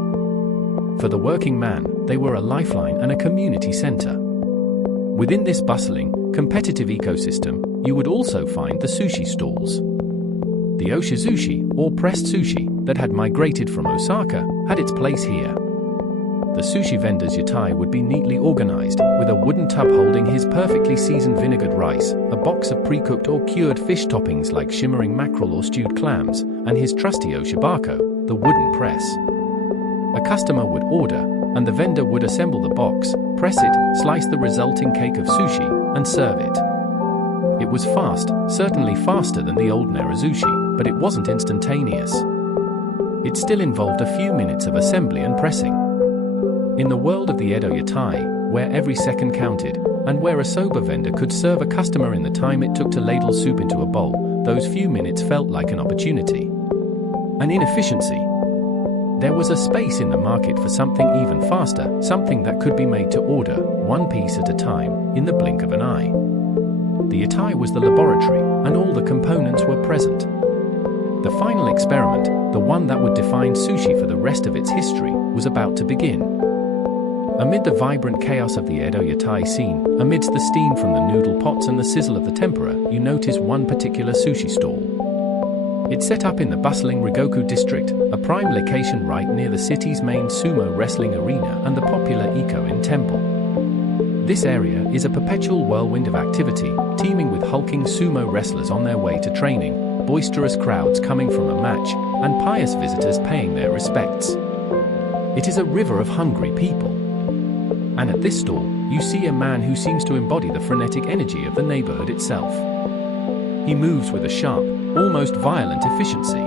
For the working man, they were a lifeline and a community center. Within this bustling, competitive ecosystem, you would also find the sushi stalls. The oshizushi, or pressed sushi, that had migrated from Osaka, had its place here. The sushi vendor's yatai would be neatly organized, with a wooden tub holding his perfectly seasoned vinegared rice, a box of pre-cooked or cured fish toppings like shimmering mackerel or stewed clams, and his trusty oshibako, the wooden press. A customer would order, and the vendor would assemble the box, press it, slice the resulting cake of sushi, and serve it. It was fast, certainly faster than the old narazushi, but it wasn't instantaneous. It still involved a few minutes of assembly and pressing. In the world of the Edo yatai, where every second counted, and where a soba vendor could serve a customer in the time it took to ladle soup into a bowl, those few minutes felt like an opportunity. An inefficiency. There was a space in the market for something even faster, something that could be made to order, one piece at a time, in the blink of an eye. The yatai was the laboratory, and all the components were present. The final experiment, the one that would define sushi for the rest of its history, was about to begin. Amid the vibrant chaos of the Edo yatai scene, amidst the steam from the noodle pots and the sizzle of the tempura, you notice one particular sushi stall. It's set up in the bustling Rigoku district, a prime location right near the city's main sumo wrestling arena and the popular Iko-in temple. This area is a perpetual whirlwind of activity, teeming with hulking sumo wrestlers on their way to training, boisterous crowds coming from a match, and pious visitors paying their respects. It is a river of hungry people. And at this stall, you see a man who seems to embody the frenetic energy of the neighborhood itself. He moves with a sharp, almost violent efficiency.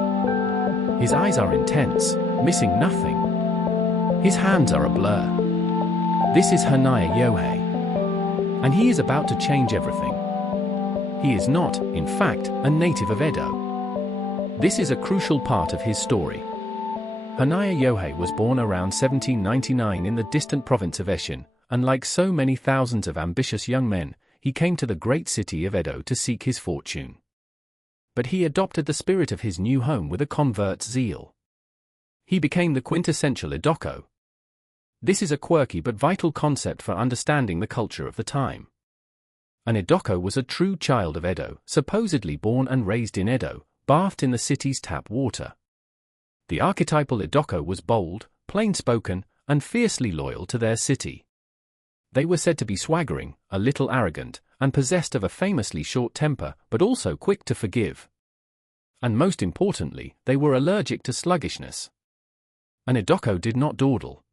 His eyes are intense, missing nothing. His hands are a blur. This is Hanaya Yohei. And he is about to change everything. He is not, in fact, a native of Edo. This is a crucial part of his story. Hanaya Yohei was born around 1799 in the distant province of Eshin, and like so many thousands of ambitious young men, he came to the great city of Edo to seek his fortune. But he adopted the spirit of his new home with a convert's zeal. He became the quintessential Edoko. This is a quirky but vital concept for understanding the culture of the time. An Edoko was a true child of Edo, supposedly born and raised in Edo, bathed in the city's tap water. The archetypal Edoko was bold, plain-spoken, and fiercely loyal to their city. They were said to be swaggering, a little arrogant, and possessed of a famously short temper, but also quick to forgive. And most importantly, they were allergic to sluggishness. An Edoko did not dawdle.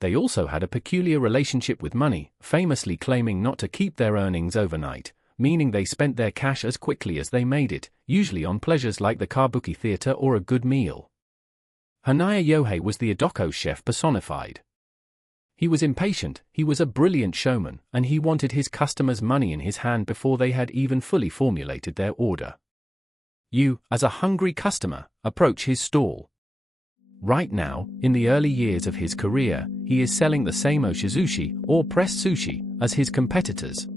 They also had a peculiar relationship with money, famously claiming not to keep their earnings overnight, meaning they spent their cash as quickly as they made it, usually on pleasures like the kabuki theater or a good meal. Hanaya Yohei was the Edoko chef personified. He was impatient, he was a brilliant showman, and he wanted his customers' money in his hand before they had even fully formulated their order. You, as a hungry customer, approach his stall. Right now, in the early years of his career, he is selling the same oshizushi, or pressed sushi, as his competitors.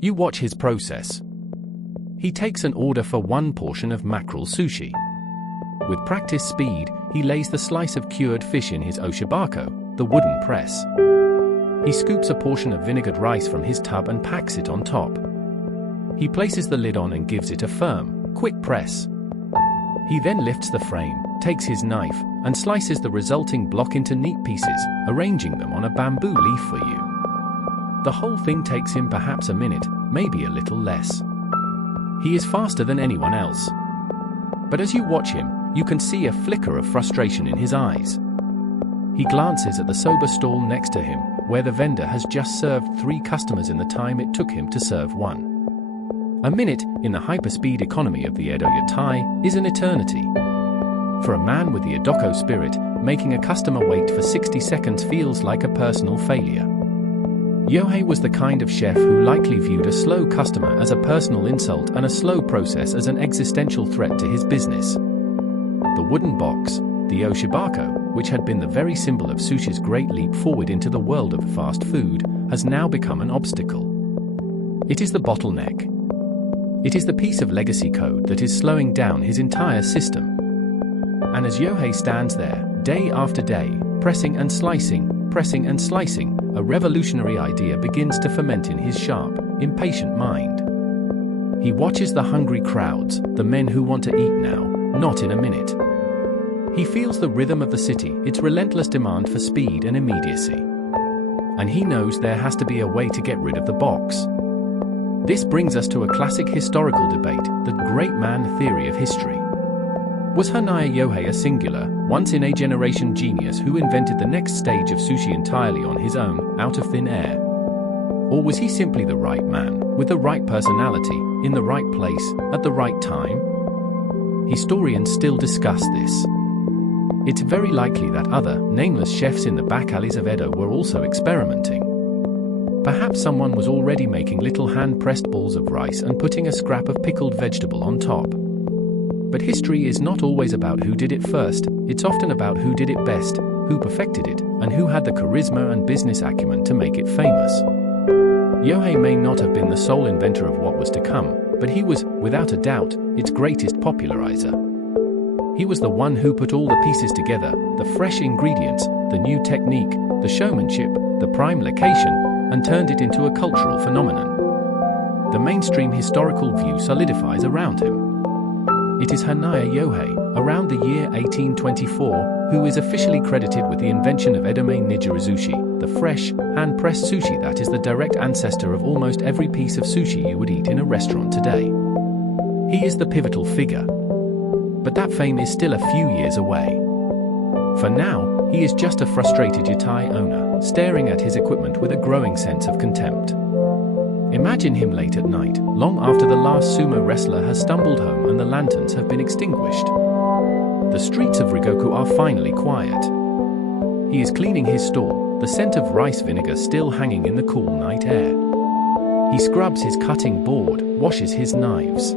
You watch his process. He takes an order for one portion of mackerel sushi. With practiced speed, he lays the slice of cured fish in his oshibako, the wooden press. He scoops a portion of vinegared rice from his tub and packs it on top. He places the lid on and gives it a firm, quick press. He then lifts the frame, takes his knife, and slices the resulting block into neat pieces, arranging them on a bamboo leaf for you. The whole thing takes him perhaps a minute, maybe a little less. He is faster than anyone else. But as you watch him, you can see a flicker of frustration in his eyes. He glances at the soba stall next to him, where the vendor has just served 3 customers in the time it took him to serve 1. A minute, in the hyperspeed economy of the Edo yatai, is an eternity. For a man with the Edoko spirit, making a customer wait for 60 seconds feels like a personal failure. Yohei was the kind of chef who likely viewed a slow customer as a personal insult and a slow process as an existential threat to his business. The wooden box, the oshibako, which had been the very symbol of sushi's great leap forward into the world of fast food, has now become an obstacle. It is the bottleneck. It is the piece of legacy code that is slowing down his entire system. And as Yohei stands there, day after day, pressing and slicing, a revolutionary idea begins to ferment in his sharp, impatient mind. He watches the hungry crowds, the men who want to eat now, not in a minute. He feels the rhythm of the city, its relentless demand for speed and immediacy. And he knows there has to be a way to get rid of the box. This brings us to a classic historical debate, the great man theory of history. Was Hanaya Yohei a singular, once-in-a-generation genius who invented the next stage of sushi entirely on his own, out of thin air? Or was he simply the right man, with the right personality, in the right place, at the right time? Historians still discuss this. It's very likely that other, nameless chefs in the back alleys of Edo were also experimenting. Perhaps someone was already making little hand-pressed balls of rice and putting a scrap of pickled vegetable on top. But history is not always about who did it first, it's often about who did it best, who perfected it, and who had the charisma and business acumen to make it famous. Yohei may not have been the sole inventor of what was to come, but he was, without a doubt, its greatest popularizer. He was the one who put all the pieces together, the fresh ingredients, the new technique, the showmanship, the prime location, and turned it into a cultural phenomenon. The mainstream historical view solidifies around him. It is Hanaya Yohei, around the year 1824, who is officially credited with the invention of edamame nigirizushi, the fresh, hand-pressed sushi that is the direct ancestor of almost every piece of sushi you would eat in a restaurant today. He is the pivotal figure. But that fame is still a few years away. For now, he is just a frustrated yatai owner, staring at his equipment with a growing sense of contempt. Imagine him late at night, long after the last sumo wrestler has stumbled home and the lanterns have been extinguished. The streets of Rigoku are finally quiet. He is cleaning his stall, the scent of rice vinegar still hanging in the cool night air. He scrubs his cutting board, washes his knives.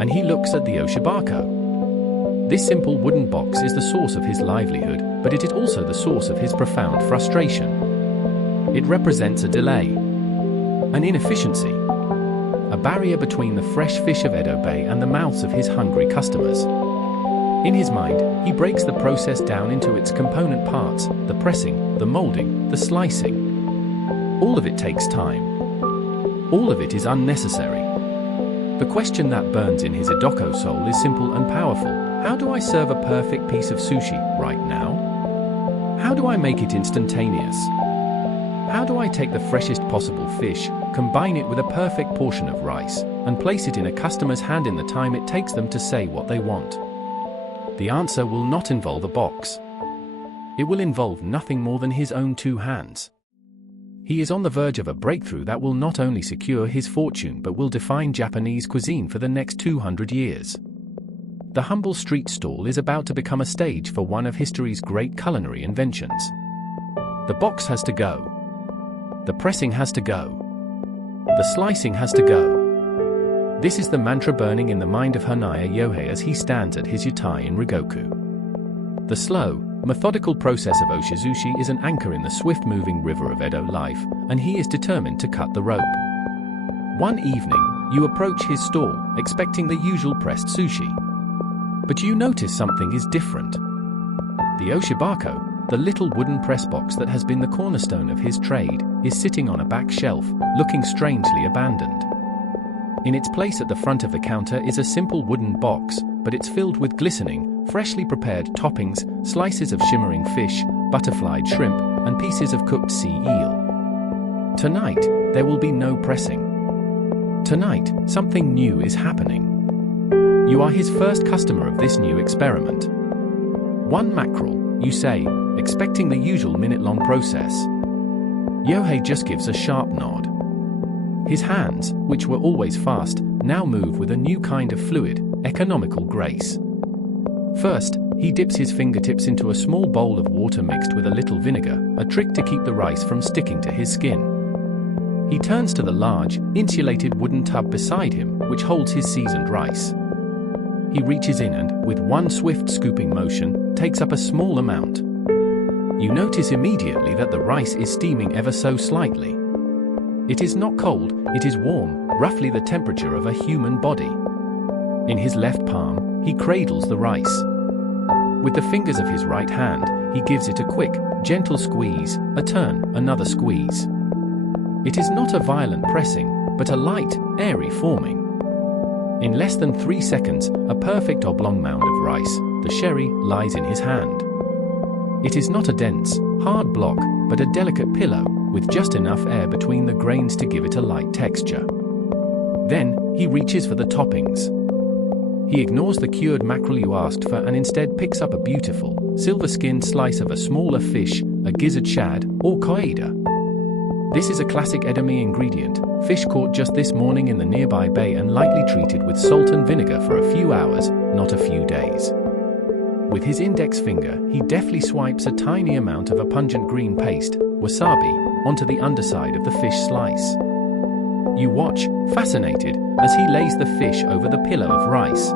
And he looks at the oshibako. This simple wooden box is the source of his livelihood, but it is also the source of his profound frustration. It represents a delay, an inefficiency, a barrier between the fresh fish of Edo Bay and the mouths of his hungry customers. In his mind, he breaks the process down into its component parts, the pressing, the molding, the slicing. All of it takes time. All of it is unnecessary. The question that burns in his Edoko soul is simple and powerful. How do I serve a perfect piece of sushi right now? How do I make it instantaneous? How do I take the freshest possible fish, combine it with a perfect portion of rice, and place it in a customer's hand in the time it takes them to say what they want? The answer will not involve a box. It will involve nothing more than his own 2 hands. He is on the verge of a breakthrough that will not only secure his fortune but will define Japanese cuisine for the next 200 years. The humble street stall is about to become a stage for one of history's great culinary inventions. The box has to go. The pressing has to go. The slicing has to go. This is the mantra burning in the mind of Hanaya Yohei as he stands at his yatai in Rigoku. The slow, methodical process of oshizushi is an anchor in the swift-moving river of Edo life, and he is determined to cut the rope. One evening, you approach his stall, expecting the usual pressed sushi. But you notice something is different. The oshibako, the little wooden press box that has been the cornerstone of his trade, is sitting on a back shelf, looking strangely abandoned. In its place at the front of the counter is a simple wooden box, but it's filled with glistening, freshly prepared toppings, slices of shimmering fish, butterflied shrimp, and pieces of cooked sea eel. Tonight, there will be no pressing. Tonight, something new is happening. You are his first customer of this new experiment. 1 mackerel, you say, expecting the usual minute-long process. Yohei just gives a sharp nod. His hands, which were always fast, now move with a new kind of fluid, economical grace. First, he dips his fingertips into a small bowl of water mixed with a little vinegar, a trick to keep the rice from sticking to his skin. He turns to the large, insulated wooden tub beside him, which holds his seasoned rice. He reaches in and, with one swift scooping motion, takes up a small amount. You notice immediately that the rice is steaming ever so slightly. It is not cold, it is warm, roughly the temperature of a human body. In his left palm, he cradles the rice. With the fingers of his right hand, he gives it a quick, gentle squeeze, a turn, another squeeze. It is not a violent pressing, but a light, airy forming. In less than 3 seconds, a perfect oblong mound of rice, the sherry, lies in his hand. It is not a dense, hard block, but a delicate pillow, with just enough air between the grains to give it a light texture. Then, he reaches for the toppings. He ignores the cured mackerel you asked for and instead picks up a beautiful, silver-skinned slice of a smaller fish, a gizzard shad, or koeda. This is a classic edamame ingredient, fish caught just this morning in the nearby bay and lightly treated with salt and vinegar for a few hours, not a few days. With his index finger, he deftly swipes a tiny amount of a pungent green paste, wasabi, onto the underside of the fish slice. You watch, fascinated, as he lays the fish over the pillow of rice.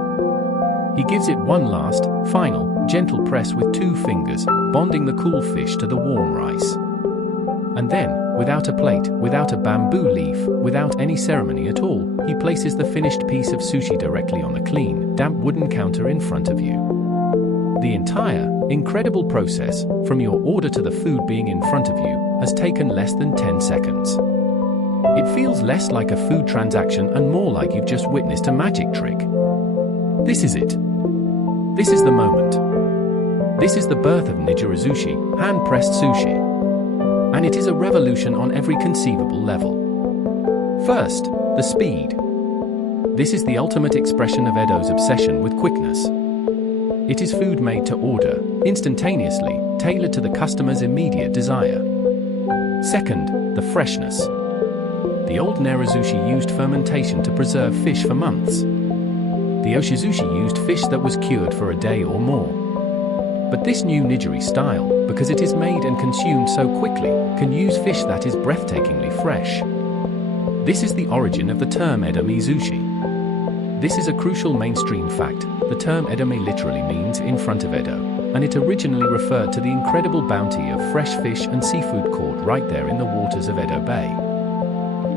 He gives it one last, final, gentle press with 2 fingers, bonding the cool fish to the warm rice. And then, without a plate, without a bamboo leaf, without any ceremony at all, he places the finished piece of sushi directly on the clean, damp wooden counter in front of you. The entire, incredible process, from your order to the food being in front of you, has taken less than 10 seconds. It feels less like a food transaction and more like you've just witnessed a magic trick. This is it. This is the moment. This is the birth of Nijirazushi, hand-pressed sushi. And it is a revolution on every conceivable level. First, the speed. This is the ultimate expression of Edo's obsession with quickness. It is food made to order, instantaneously, tailored to the customer's immediate desire. Second, the freshness. The old Nerazushi used fermentation to preserve fish for months. The Oshizushi used fish that was cured for a day or more. But this new nigiri style, because it is made and consumed so quickly, can use fish that is breathtakingly fresh. This is the origin of the term edame-zushi. This is a crucial mainstream fact. The term edame literally means in front of Edo, and it originally referred to the incredible bounty of fresh fish and seafood caught right there in the waters of Edo Bay.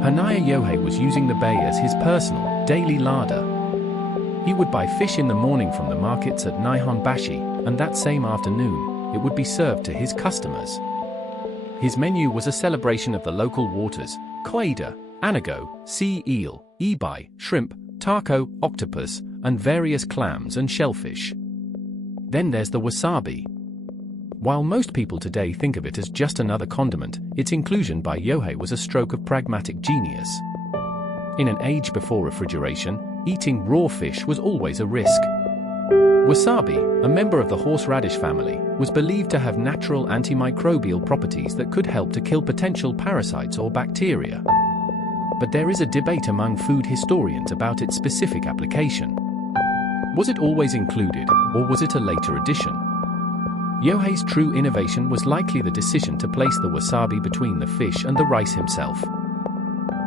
Hanaya Yohei was using the bay as his personal, daily larder. He would buy fish in the morning from the markets at Nihonbashi, and that same afternoon, it would be served to his customers. His menu was a celebration of the local waters: koeda, anago, sea eel, ebi, shrimp, taco, octopus, and various clams and shellfish. Then there's the wasabi. While most people today think of it as just another condiment, its inclusion by Yohei was a stroke of pragmatic genius. In an age before refrigeration, eating raw fish was always a risk. Wasabi, a member of the horseradish family, was believed to have natural antimicrobial properties that could help to kill potential parasites or bacteria. But there is a debate among food historians about its specific application. Was it always included, or was it a later addition? Yohei's true innovation was likely the decision to place the wasabi between the fish and the rice himself.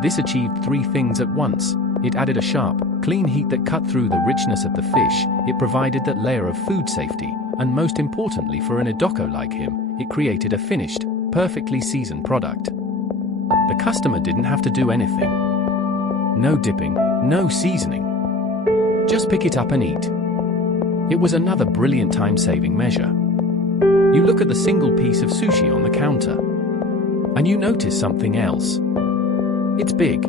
This achieved 3 things at once. It added a sharp, clean heat that cut through the richness of the fish, it provided that layer of food safety, and most importantly for an edoko like him, it created a finished, perfectly seasoned product. The customer didn't have to do anything. No dipping, no seasoning. Just pick it up and eat. It was another brilliant time-saving measure. You look at the single piece of sushi on the counter, and you notice something else. It's big.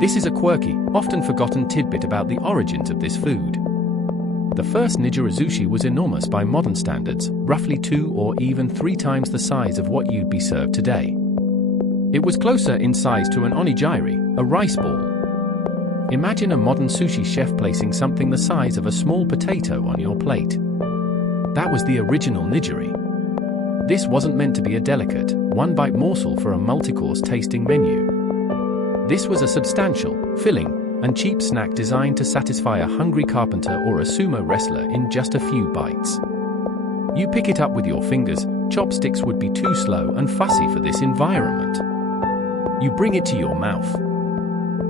This is a quirky, often forgotten tidbit about the origins of this food. The first nijirazushi was enormous by modern standards, roughly 2 or even 3 times the size of what you'd be served today. It was closer in size to an onigiri, a rice ball. Imagine a modern sushi chef placing something the size of a small potato on your plate. That was the original nigiri. This wasn't meant to be a delicate, one-bite morsel for a multi-course tasting menu. This was a substantial, filling, and cheap snack designed to satisfy a hungry carpenter or a sumo wrestler in just a few bites. You pick it up with your fingers, chopsticks would be too slow and fussy for this environment. You bring it to your mouth.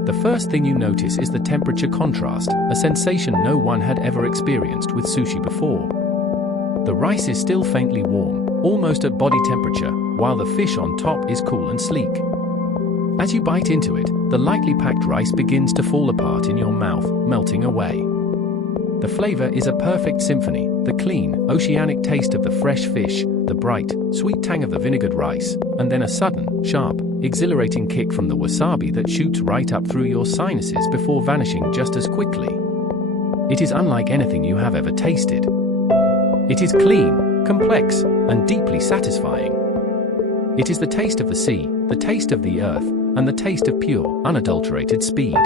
The first thing you notice is the temperature contrast, a sensation no one had ever experienced with sushi before. The rice is still faintly warm, almost at body temperature, while the fish on top is cool and sleek. As you bite into it, the lightly packed rice begins to fall apart in your mouth, melting away. The flavor is a perfect symphony, the clean, oceanic taste of the fresh fish, the bright, sweet tang of the vinegared rice, and then a sudden, sharp, exhilarating kick from the wasabi that shoots right up through your sinuses before vanishing just as quickly. It is unlike anything you have ever tasted. It is clean, complex, and deeply satisfying. It is the taste of the sea, the taste of the earth, and the taste of pure, unadulterated speed.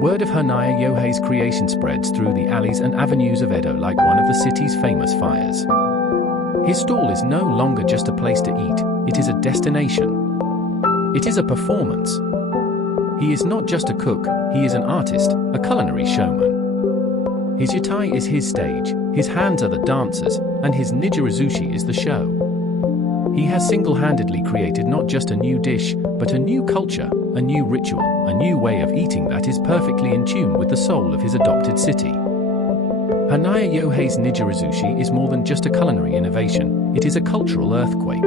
Word of Hanaya Yohei's creation spreads through the alleys and avenues of Edo like one of the city's famous fires. His stall is no longer just a place to eat, it is a destination. It is a performance. He is not just a cook, he is an artist, a culinary showman. His yatai is his stage, his hands are the dancers, and his nijirazushi is the show. He has single-handedly created not just a new dish, but a new culture, a new ritual, a new way of eating that is perfectly in tune with the soul of his adopted city. Hanaya Yohei's nijirazushi is more than just a culinary innovation, it is a cultural earthquake.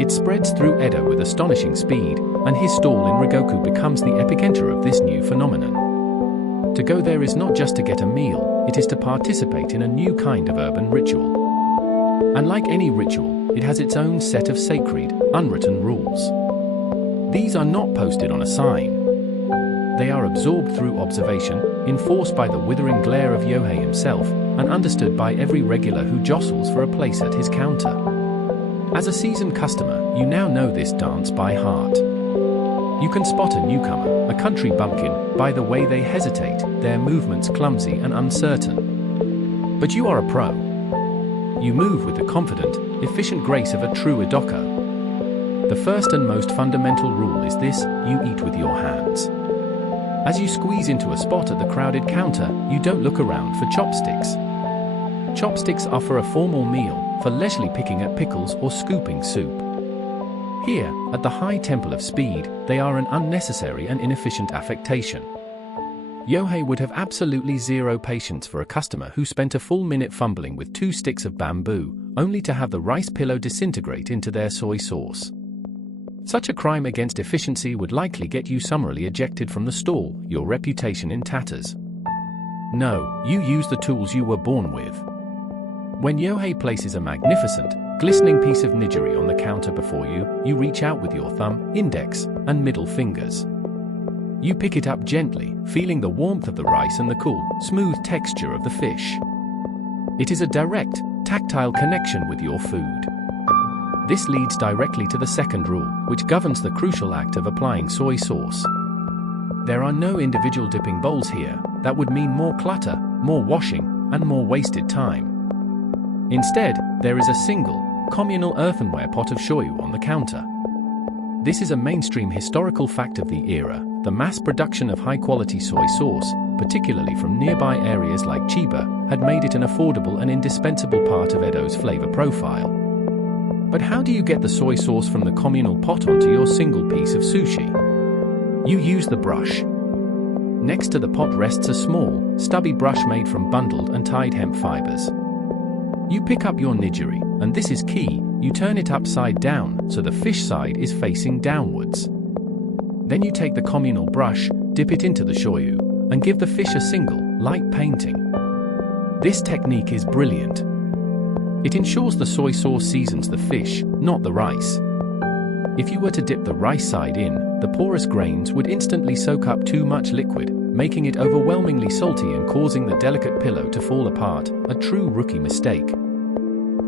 It spreads through Edo with astonishing speed, and his stall in Rigoku becomes the epicenter of this new phenomenon. To go there is not just to get a meal, it is to participate in a new kind of urban ritual. And like any ritual, it has its own set of sacred, unwritten rules. These are not posted on a sign. They are absorbed through observation, enforced by the withering glare of Yohei himself, and understood by every regular who jostles for a place at his counter. As a seasoned customer, you now know this dance by heart. You can spot a newcomer, a country bumpkin, by the way they hesitate, their movements clumsy and uncertain. But you are a pro. You move with the confident, efficient grace of a true Edoko. The first and most fundamental rule is this: you eat with your hands. As you squeeze into a spot at the crowded counter, you don't look around for chopsticks. Chopsticks are for a formal meal, for leisurely picking at pickles or scooping soup. Here, at the high temple of speed, they are an unnecessary and inefficient affectation. Yohei would have absolutely zero patience for a customer who spent a full minute fumbling with 2 sticks of bamboo, only to have the rice pillow disintegrate into their soy sauce. Such a crime against efficiency would likely get you summarily ejected from the stall, your reputation in tatters. No, you use the tools you were born with. When Yohei places a magnificent, glistening piece of nigiri on the counter before you, you reach out with your thumb, index, and middle fingers. You pick it up gently, feeling the warmth of the rice and the cool, smooth texture of the fish. It is a direct, tactile connection with your food. This leads directly to the second rule, which governs the crucial act of applying soy sauce. There are no individual dipping bowls here. That would mean more clutter, more washing, and more wasted time. Instead, there is a single, communal earthenware pot of shoyu on the counter. This is a mainstream historical fact of the era. The mass production of high-quality soy sauce, particularly from nearby areas like Chiba, had made it an affordable and indispensable part of Edo's flavor profile. But how do you get the soy sauce from the communal pot onto your single piece of sushi? You use the brush. Next to the pot rests a small, stubby brush made from bundled and tied hemp fibers. You pick up your nigiri, and this is key, you turn it upside down so the fish side is facing downwards. Then you take the communal brush, dip it into the shoyu, and give the fish a single, light painting. This technique is brilliant. It ensures the soy sauce seasons the fish, not the rice. If you were to dip the rice side in, the porous grains would instantly soak up too much liquid, making it overwhelmingly salty and causing the delicate pillow to fall apart, a true rookie mistake.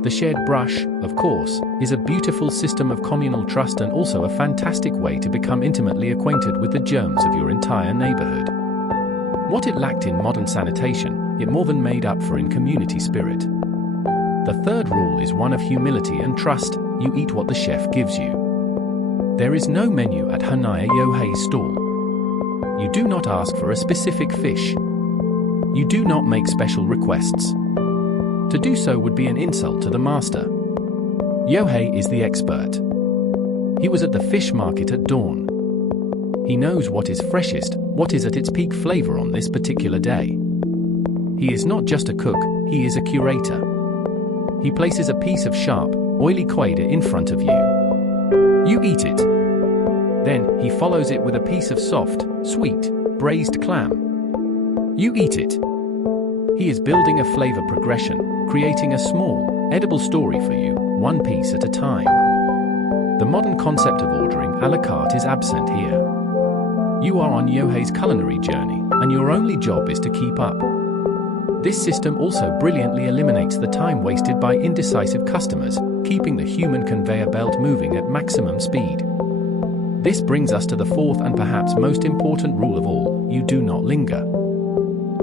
The shared brush, of course, is a beautiful system of communal trust and also a fantastic way to become intimately acquainted with the germs of your entire neighborhood. What it lacked in modern sanitation, it more than made up for in community spirit. The third rule is one of humility and trust: you eat what the chef gives you. There is no menu at Hanaya Yohei's stall. You do not ask for a specific fish. You do not make special requests. To do so would be an insult to the master. Yohei is the expert. He was at the fish market at dawn. He knows what is freshest, what is at its peak flavor on this particular day. He is not just a cook, he is a curator. He places a piece of sharp, oily koide in front of you. You eat it. Then, he follows it with a piece of soft, sweet, braised clam. You eat it. He is building a flavor progression, creating a small, edible story for you, one piece at a time. The modern concept of ordering à la carte is absent here. You are on Yohei's culinary journey, and your only job is to keep up. This system also brilliantly eliminates the time wasted by indecisive customers, keeping the human conveyor belt moving at maximum speed. This brings us to the fourth and perhaps most important rule of all: you do not linger.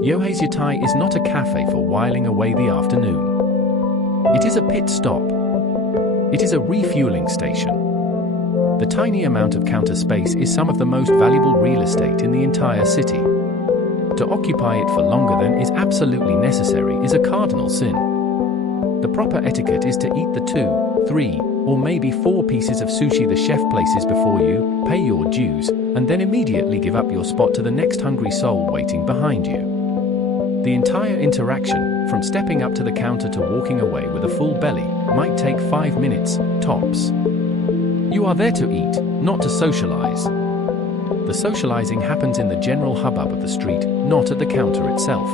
Yohei's Yatai is not a cafe for whiling away the afternoon. It is a pit stop. It is a refueling station. The tiny amount of counter space is some of the most valuable real estate in the entire city. To occupy it for longer than is absolutely necessary is a cardinal sin. The proper etiquette is to eat the 2, 3, or maybe 4 pieces of sushi the chef places before you, pay your dues, and then immediately give up your spot to the next hungry soul waiting behind you. The entire interaction, from stepping up to the counter to walking away with a full belly, might take 5 minutes, tops. You are there to eat, not to socialize. The socializing happens in the general hubbub of the street, not at the counter itself.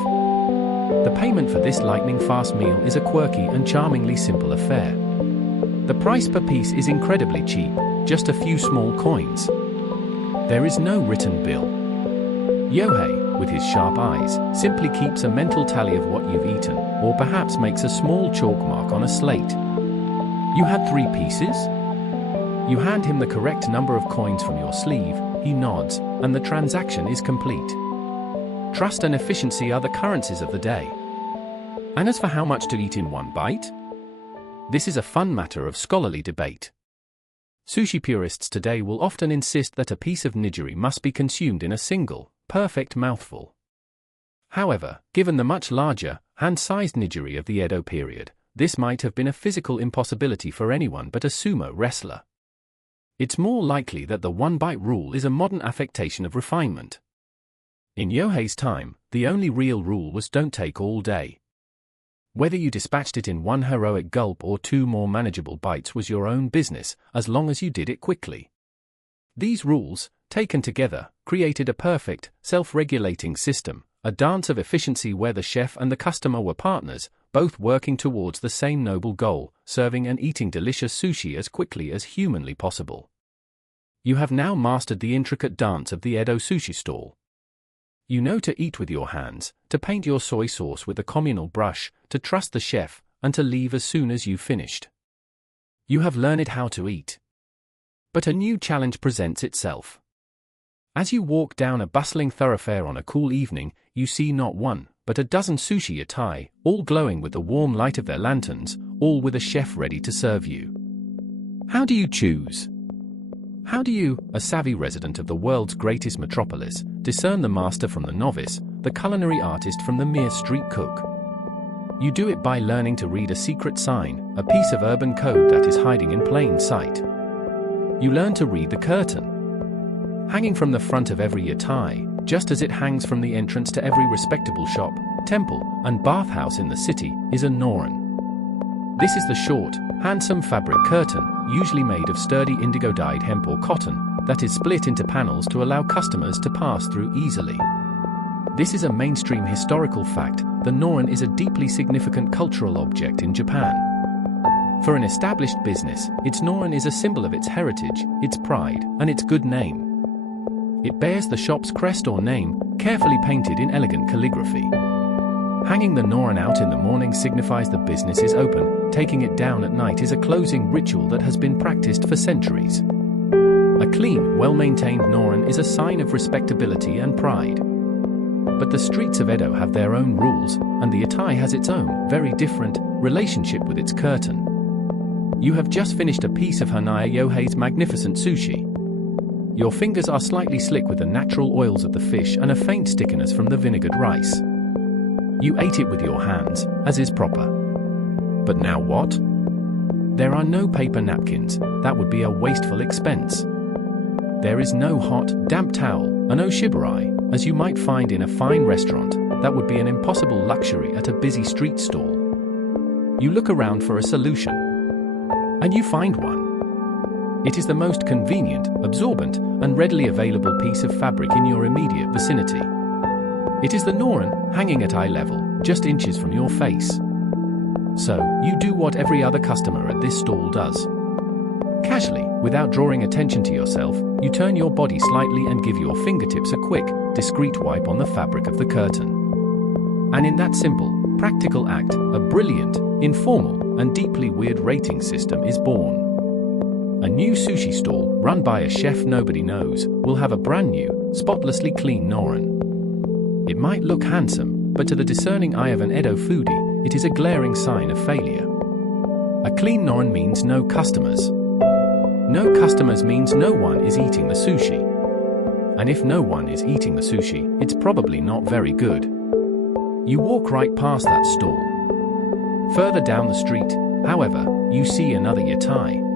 The payment for this lightning-fast meal is a quirky and charmingly simple affair. The price per piece is incredibly cheap, just a few small coins. There is no written bill. Yohei, with his sharp eyes, simply keeps a mental tally of what you've eaten, or perhaps makes a small chalk mark on a slate. You had 3 pieces? You hand him the correct number of coins from your sleeve, he nods, and the transaction is complete. Trust and efficiency are the currencies of the day. And as for how much to eat in one bite? This is a fun matter of scholarly debate. Sushi purists today will often insist that a piece of nigiri must be consumed in a single, perfect mouthful. However, given the much larger, hand-sized nigiri of the Edo period, this might have been a physical impossibility for anyone but a sumo wrestler. It's more likely that the one-bite rule is a modern affectation of refinement. In Yohei's time, the only real rule was don't take all day. Whether you dispatched it in 1 heroic gulp or 2 more manageable bites was your own business, as long as you did it quickly. These rules, taken together, created a perfect, self-regulating system, a dance of efficiency where the chef and the customer were partners, both working towards the same noble goal, serving and eating delicious sushi as quickly as humanly possible. You have now mastered the intricate dance of the Edo sushi stall. You know to eat with your hands, to paint your soy sauce with a communal brush, to trust the chef, and to leave as soon as you've finished. You have learned how to eat. But a new challenge presents itself. As you walk down a bustling thoroughfare on a cool evening, you see not 1, but a dozen sushi yatai, all glowing with the warm light of their lanterns, all with a chef ready to serve you. How do you choose? How do you, a savvy resident of the world's greatest metropolis, discern the master from the novice, the culinary artist from the mere street cook? You do it by learning to read a secret sign, a piece of urban code that is hiding in plain sight. You learn to read the curtain. Hanging from the front of every yatai, just as it hangs from the entrance to every respectable shop, temple, and bathhouse in the city, is a noren. This is the short, handsome fabric curtain, usually made of sturdy indigo-dyed hemp or cotton, that is split into panels to allow customers to pass through easily. This is a mainstream historical fact. The noren is a deeply significant cultural object in Japan. For an established business, its noren is a symbol of its heritage, its pride, and its good name. It bears the shop's crest or name, carefully painted in elegant calligraphy. Hanging the noren out in the morning signifies the business is open. Taking it down at night is a closing ritual that has been practiced for centuries. A clean, well-maintained noren is a sign of respectability and pride. But the streets of Edo have their own rules, and the yatai has its own, very different, relationship with its curtain. You have just finished a piece of Hanaya Yohei's magnificent sushi. Your fingers are slightly slick with the natural oils of the fish and a faint stickiness from the vinegared rice. You ate it with your hands, as is proper. But now what? There are no paper napkins, that would be a wasteful expense. There is no hot, damp towel, and oshibarai, as you might find in a fine restaurant. That would be an impossible luxury at a busy street stall. You look around for a solution. And you find one. It is the most convenient, absorbent, and readily available piece of fabric in your immediate vicinity. It is the noren, hanging at eye level, just inches from your face. So, you do what every other customer at this stall does. Casually, without drawing attention to yourself, you turn your body slightly and give your fingertips a quick, discreet wipe on the fabric of the curtain. And in that simple, practical act, a brilliant, informal, and deeply weird rating system is born. A new sushi stall, run by a chef nobody knows, will have a brand new, spotlessly clean noren. It might look handsome, but to the discerning eye of an Edo foodie, it is a glaring sign of failure. A clean noren means no customers. No customers means no one is eating the sushi. And if no one is eating the sushi, it's probably not very good. You walk right past that stall. Further down the street, however, you see another yatai.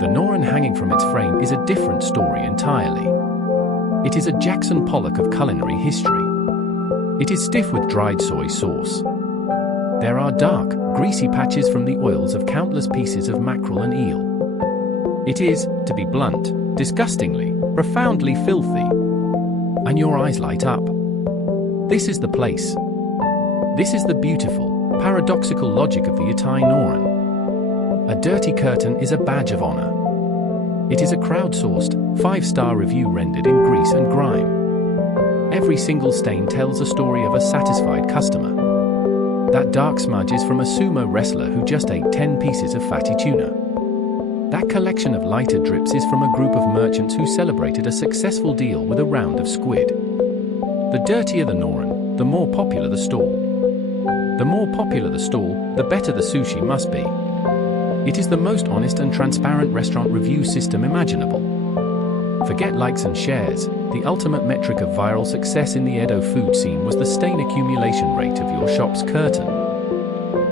The noren hanging from its frame is a different story entirely. It is a Jackson Pollock of culinary history. It is stiff with dried soy sauce. There are dark, greasy patches from the oils of countless pieces of mackerel and eel. It is, to be blunt, disgustingly, profoundly filthy. And your eyes light up. This is the place. This is the beautiful, paradoxical logic of the yatai noren. A dirty curtain is a badge of honor. It is a crowdsourced, 5-star review rendered in grease and grime. Every single stain tells a story of a satisfied customer. That dark smudge is from a sumo wrestler who just ate 10 pieces of fatty tuna. That collection of lighter drips is from a group of merchants who celebrated a successful deal with a round of squid. The dirtier the noren, the more popular the stall. The more popular the stall, the better the sushi must be. It is the most honest and transparent restaurant review system imaginable. Forget likes and shares, the ultimate metric of viral success in the Edo food scene was the stain accumulation rate of your shop's curtain.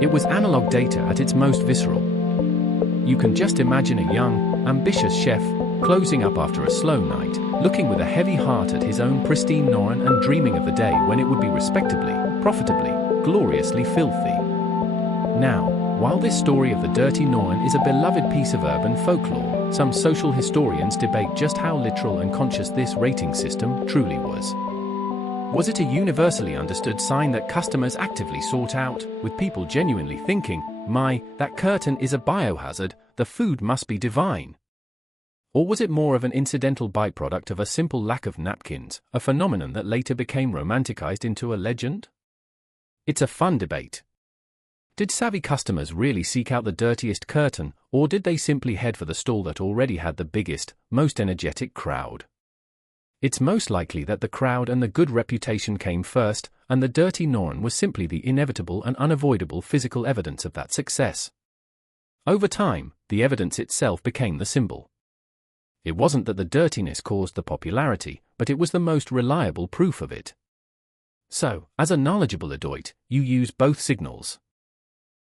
It was analog data at its most visceral. You can just imagine a young, ambitious chef, closing up after a slow night, looking with a heavy heart at his own pristine noren and dreaming of the day when it would be respectably, profitably, gloriously filthy. Now, while this story of the dirty noren is a beloved piece of urban folklore, some social historians debate just how literal and conscious this rating system truly was. Was it a universally understood sign that customers actively sought out, with people genuinely thinking, that curtain is a biohazard, the food must be divine? Or was it more of an incidental byproduct of a simple lack of napkins, a phenomenon that later became romanticized into a legend? It's a fun debate. Did savvy customers really seek out the dirtiest curtain, or did they simply head for the stall that already had the biggest, most energetic crowd? It's most likely that the crowd and the good reputation came first, and the dirty noren was simply the inevitable and unavoidable physical evidence of that success. Over time, the evidence itself became the symbol. It wasn't that the dirtiness caused the popularity, but it was the most reliable proof of it. So, as a knowledgeable adult, you use both signals.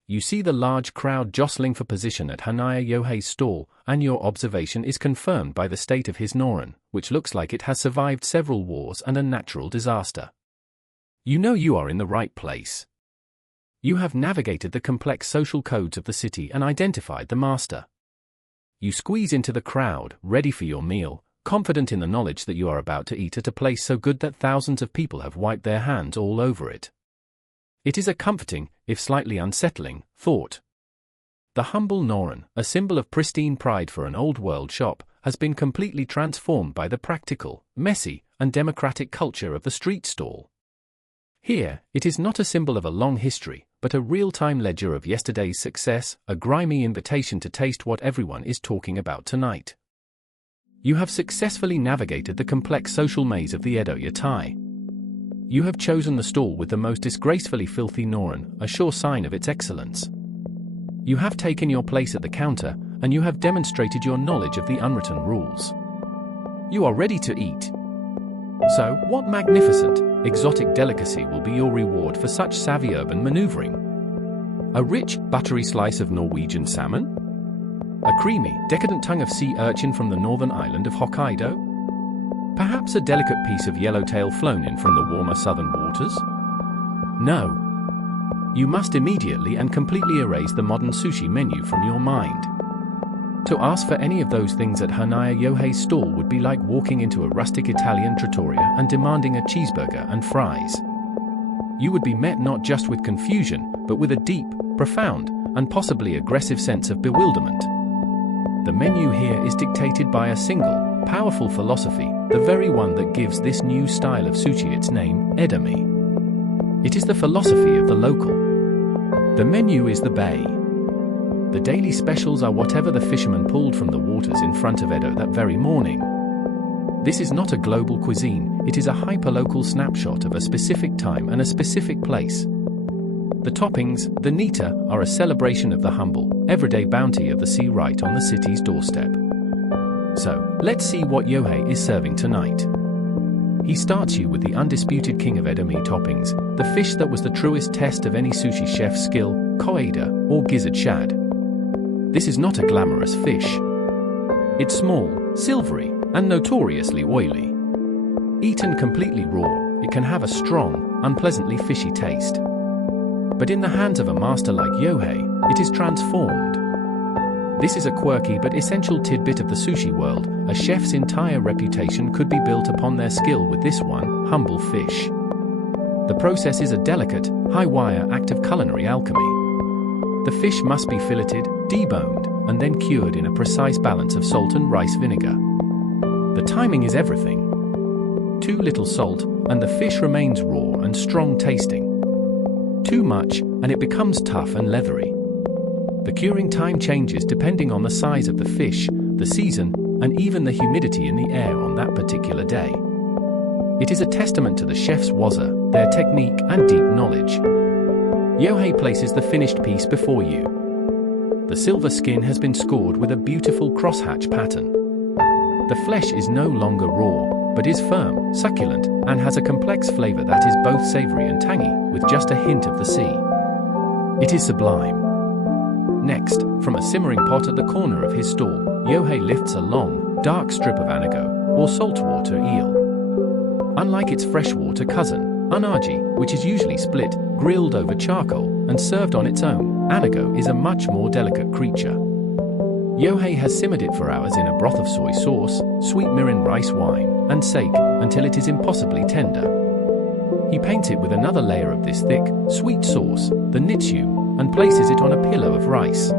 You see the large crowd jostling for position at Hanaya Yohei's stall, and your observation is confirmed by the state of his noren, which looks like it has survived several wars and a natural disaster. You know you are in the right place. You have navigated the complex social codes of the city and identified the master. You squeeze into the crowd, ready for your meal, confident in the knowledge that you are about to eat at a place so good that thousands of people have wiped their hands all over it. It is a comforting, if slightly unsettling, thought. The humble noren, a symbol of pristine pride for an old-world shop, has been completely transformed by the practical, messy, and democratic culture of the street stall. Here, it is not a symbol of a long history, but a real-time ledger of yesterday's success, a grimy invitation to taste what everyone is talking about tonight. You have successfully navigated the complex social maze of the Edo yatai. you have chosen the stall with the most disgracefully filthy norin, a sure sign of its excellence. You have taken your place at the counter, and you have demonstrated your knowledge of the unwritten rules. You are ready to eat. So, what magnificent, exotic delicacy will be your reward for such savvy urban maneuvering? A rich, buttery slice of Norwegian salmon? A creamy, decadent tongue of sea urchin from the northern island of Hokkaido? Perhaps a delicate piece of yellowtail flown in from the warmer southern waters? No. You must immediately and completely erase the modern sushi menu from your mind. To ask for any of those things at Hanaya Yohei's stall would be like walking into a rustic Italian trattoria and demanding a cheeseburger and fries. You would be met not just with confusion, but with a deep, profound, and possibly aggressive sense of bewilderment. The menu here is dictated by a single, powerful philosophy, the very one that gives this new style of sushi its name, edame. It is the philosophy of the local. The menu is the bay. The daily specials are whatever the fishermen pulled from the waters in front of Edo that very morning. This is not a global cuisine, it is a hyperlocal snapshot of a specific time and a specific place. The toppings, the nita, are a celebration of the humble, everyday bounty of the sea right on the city's doorstep. So, let's see what Yohei is serving tonight. He starts you with the undisputed king of edamame toppings, the fish that was the truest test of any sushi chef's skill, koeda, or gizzard shad. This is not a glamorous fish. It's small, silvery, and notoriously oily. Eaten completely raw, it can have a strong, unpleasantly fishy taste. But in the hands of a master like Yohei, it is transformed. This is a quirky but essential tidbit of the sushi world. A chef's entire reputation could be built upon their skill with this one, humble fish. The process is a delicate, high-wire act of culinary alchemy. The fish must be filleted, deboned, and then cured in a precise balance of salt and rice vinegar. The timing is everything. Too little salt, and the fish remains raw and strong-tasting. Too much, and it becomes tough and leathery. The curing time changes depending on the size of the fish, the season, and even the humidity in the air on that particular day. It is a testament to the chef's waza, their technique, and deep knowledge. Yohei places the finished piece before you. The silver skin has been scored with a beautiful crosshatch pattern. The flesh is no longer raw, but is firm, succulent, and has a complex flavor that is both savory and tangy, with just a hint of the sea. It is sublime. Next, from a simmering pot at the corner of his stall, Yohei lifts a long, dark strip of anago, or saltwater eel. Unlike its freshwater cousin, unagi, which is usually split, grilled over charcoal, and served on its own, anago is a much more delicate creature. Yohei has simmered it for hours in a broth of soy sauce, sweet mirin rice wine, and sake, until it is impossibly tender. He paints it with another layer of this thick, sweet sauce, the nitsu, and places it on a pillow of rice.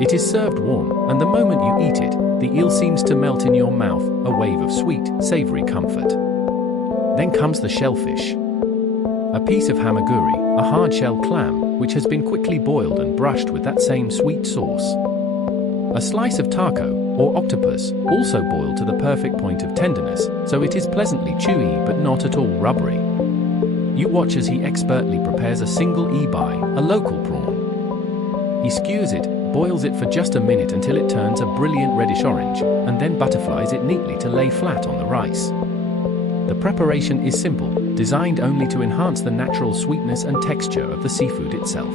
It is served warm, and the moment you eat it, the eel seems to melt in your mouth, a wave of sweet, savory comfort. Then comes the shellfish. A piece of hamaguri, a hard-shell clam, which has been quickly boiled and brushed with that same sweet sauce. A slice of taco, or octopus, also boiled to the perfect point of tenderness, so it is pleasantly chewy but not at all rubbery. You watch as he expertly prepares a single ibai, a local prawn. He skewers it, boils it for just a minute until it turns a brilliant reddish-orange, and then butterflies it neatly to lay flat on the rice. The preparation is simple, designed only to enhance the natural sweetness and texture of the seafood itself.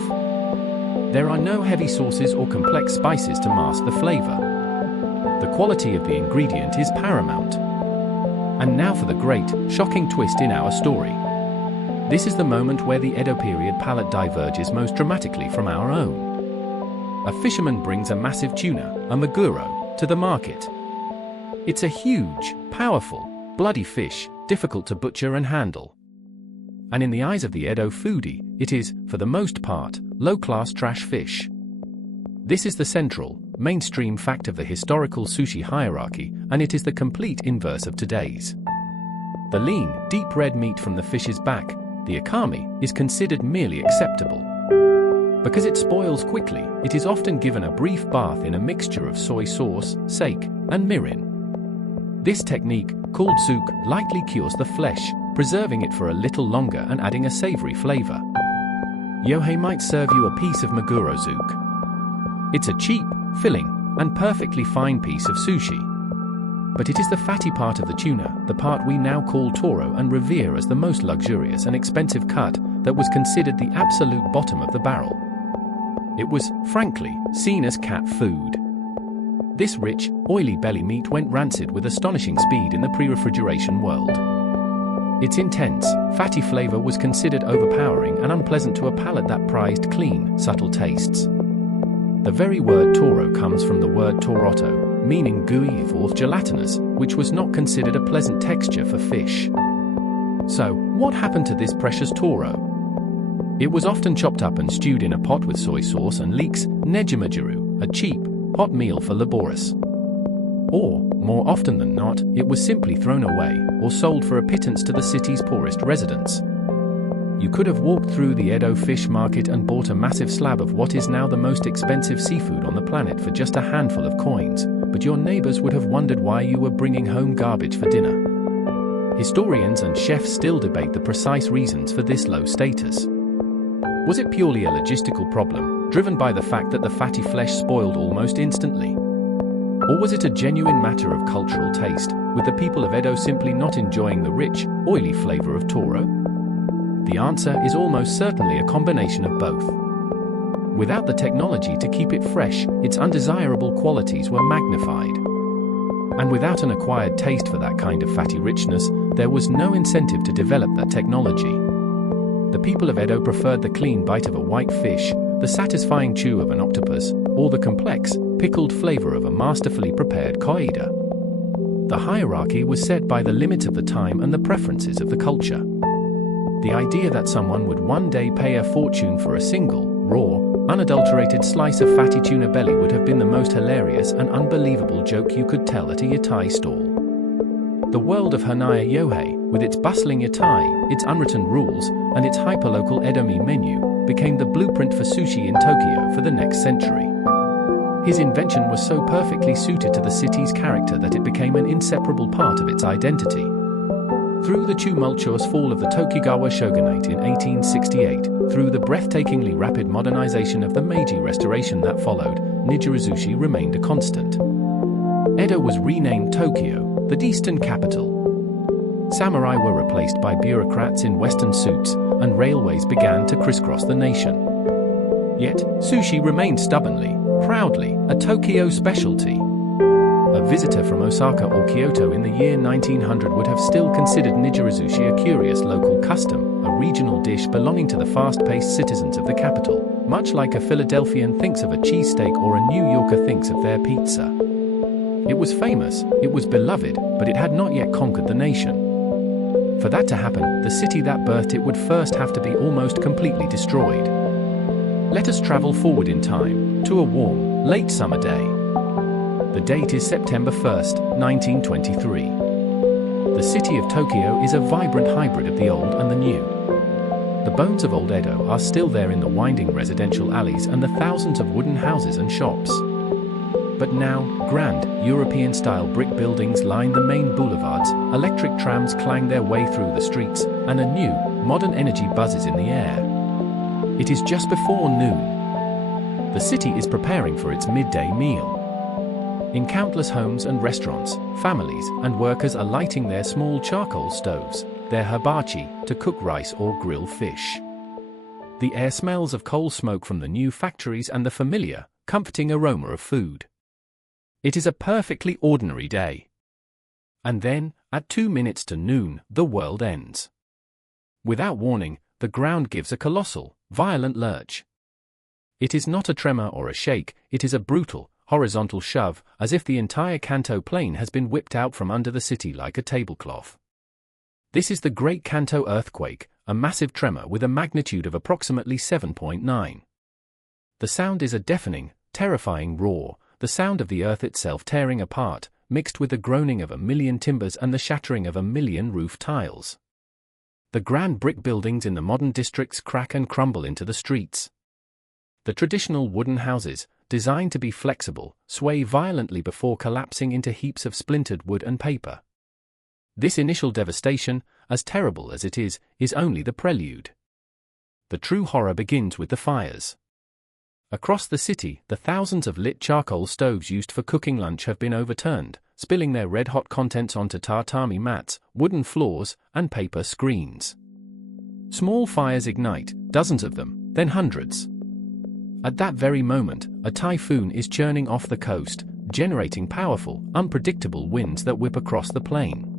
There are no heavy sauces or complex spices to mask the flavor. The quality of the ingredient is paramount. And now for the great, shocking twist in our story. This is the moment where the Edo-period palate diverges most dramatically from our own. A fisherman brings a massive tuna, a maguro, to the market. It's a huge, powerful, bloody fish, difficult to butcher and handle. And in the eyes of the Edo foodie, it is, for the most part, low-class trash fish. This is the central, mainstream fact of the historical sushi hierarchy, and it is the complete inverse of today's. The lean, deep red meat from the fish's back, the akami, is considered merely acceptable. Because it spoils quickly, it is often given a brief bath in a mixture of soy sauce, sake, and mirin. This technique, called zouk, lightly cures the flesh, preserving it for a little longer and adding a savory flavor. Yohei might serve you a piece of maguro-zuke. It's a cheap, filling, and perfectly fine piece of sushi. But it is the fatty part of the tuna, the part we now call toro and revere as the most luxurious and expensive cut, that was considered the absolute bottom of the barrel. It was, frankly, seen as cat food. This rich, oily belly meat went rancid with astonishing speed in the pre-refrigeration world. Its intense, fatty flavor was considered overpowering and unpleasant to a palate that prized clean, subtle tastes. The very word toro comes from the word torotto, meaning gooey or gelatinous, which was not considered a pleasant texture for fish. So, what happened to this precious toro? It was often chopped up and stewed in a pot with soy sauce and leeks, nejimajuru, a cheap, hot meal for laborious. Or, more often than not, it was simply thrown away or sold for a pittance to the city's poorest residents. You could have walked through the Edo fish market and bought a massive slab of what is now the most expensive seafood on the planet for just a handful of coins, but your neighbors would have wondered why you were bringing home garbage for dinner. Historians and chefs still debate the precise reasons for this low status. Was it purely a logistical problem, driven by the fact that the fatty flesh spoiled almost instantly? Or was it a genuine matter of cultural taste, with the people of Edo simply not enjoying the rich, oily flavor of toro? The answer is almost certainly a combination of both. Without the technology to keep it fresh, its undesirable qualities were magnified. And without an acquired taste for that kind of fatty richness, there was no incentive to develop that technology. The people of Edo preferred the clean bite of a white fish, the satisfying chew of an octopus, or the complex, pickled flavor of a masterfully prepared koida. The hierarchy was set by the limits of the time and the preferences of the culture. The idea that someone would one day pay a fortune for a single, raw, unadulterated slice of fatty tuna belly would have been the most hilarious and unbelievable joke you could tell at a yatai stall. The world of Hanaya Yohei, with its bustling yatai, its unwritten rules, and its hyperlocal Edomi menu, became the blueprint for sushi in Tokyo for the next century. His invention was so perfectly suited to the city's character that it became an inseparable part of its identity. Through the tumultuous fall of the Tokugawa shogunate in 1868, through the breathtakingly rapid modernization of the Meiji Restoration that followed, nijirazushi remained a constant. Edo was renamed Tokyo, the Eastern capital. Samurai were replaced by bureaucrats in Western suits, and railways began to crisscross the nation. Yet, sushi remained stubbornly, proudly, a Tokyo specialty. A visitor from Osaka or Kyoto in the year 1900 would have still considered nijirazushi a curious local custom, a regional dish belonging to the fast-paced citizens of the capital, much like a Philadelphian thinks of a cheesesteak or a New Yorker thinks of their pizza. It was famous, it was beloved, but it had not yet conquered the nation. For that to happen, the city that birthed it would first have to be almost completely destroyed. Let us travel forward in time, to a warm, late summer day. The date is September 1st, 1923. The city of Tokyo is a vibrant hybrid of the old and the new. The bones of old Edo are still there in the winding residential alleys and the thousands of wooden houses and shops. But now, grand, European-style brick buildings line the main boulevards, electric trams clang their way through the streets, and a new, modern energy buzzes in the air. It is just before noon. The city is preparing for its midday meal. In countless homes and restaurants, families and workers are lighting their small charcoal stoves, their hibachi, to cook rice or grill fish. The air smells of coal smoke from the new factories and the familiar, comforting aroma of food. It is a perfectly ordinary day. And then, at 2 minutes to noon, the world ends. Without warning, the ground gives a colossal, violent lurch. It is not a tremor or a shake, it is a brutal, horizontal shove, as if the entire Kanto plain has been whipped out from under the city like a tablecloth. This is the Great Kanto earthquake, a massive tremor with a magnitude of approximately 7.9. The sound is a deafening, terrifying roar, the sound of the earth itself tearing apart, mixed with the groaning of a million timbers and the shattering of a million roof tiles. The grand brick buildings in the modern districts crack and crumble into the streets. The traditional wooden houses, designed to be flexible, sway violently before collapsing into heaps of splintered wood and paper. This initial devastation, as terrible as it is only the prelude. The true horror begins with the fires. Across the city, the thousands of lit charcoal stoves used for cooking lunch have been overturned, spilling their red-hot contents onto tatami mats, wooden floors, and paper screens. Small fires ignite, dozens of them, then hundreds. At that very moment, a typhoon is churning off the coast, generating powerful, unpredictable winds that whip across the plain.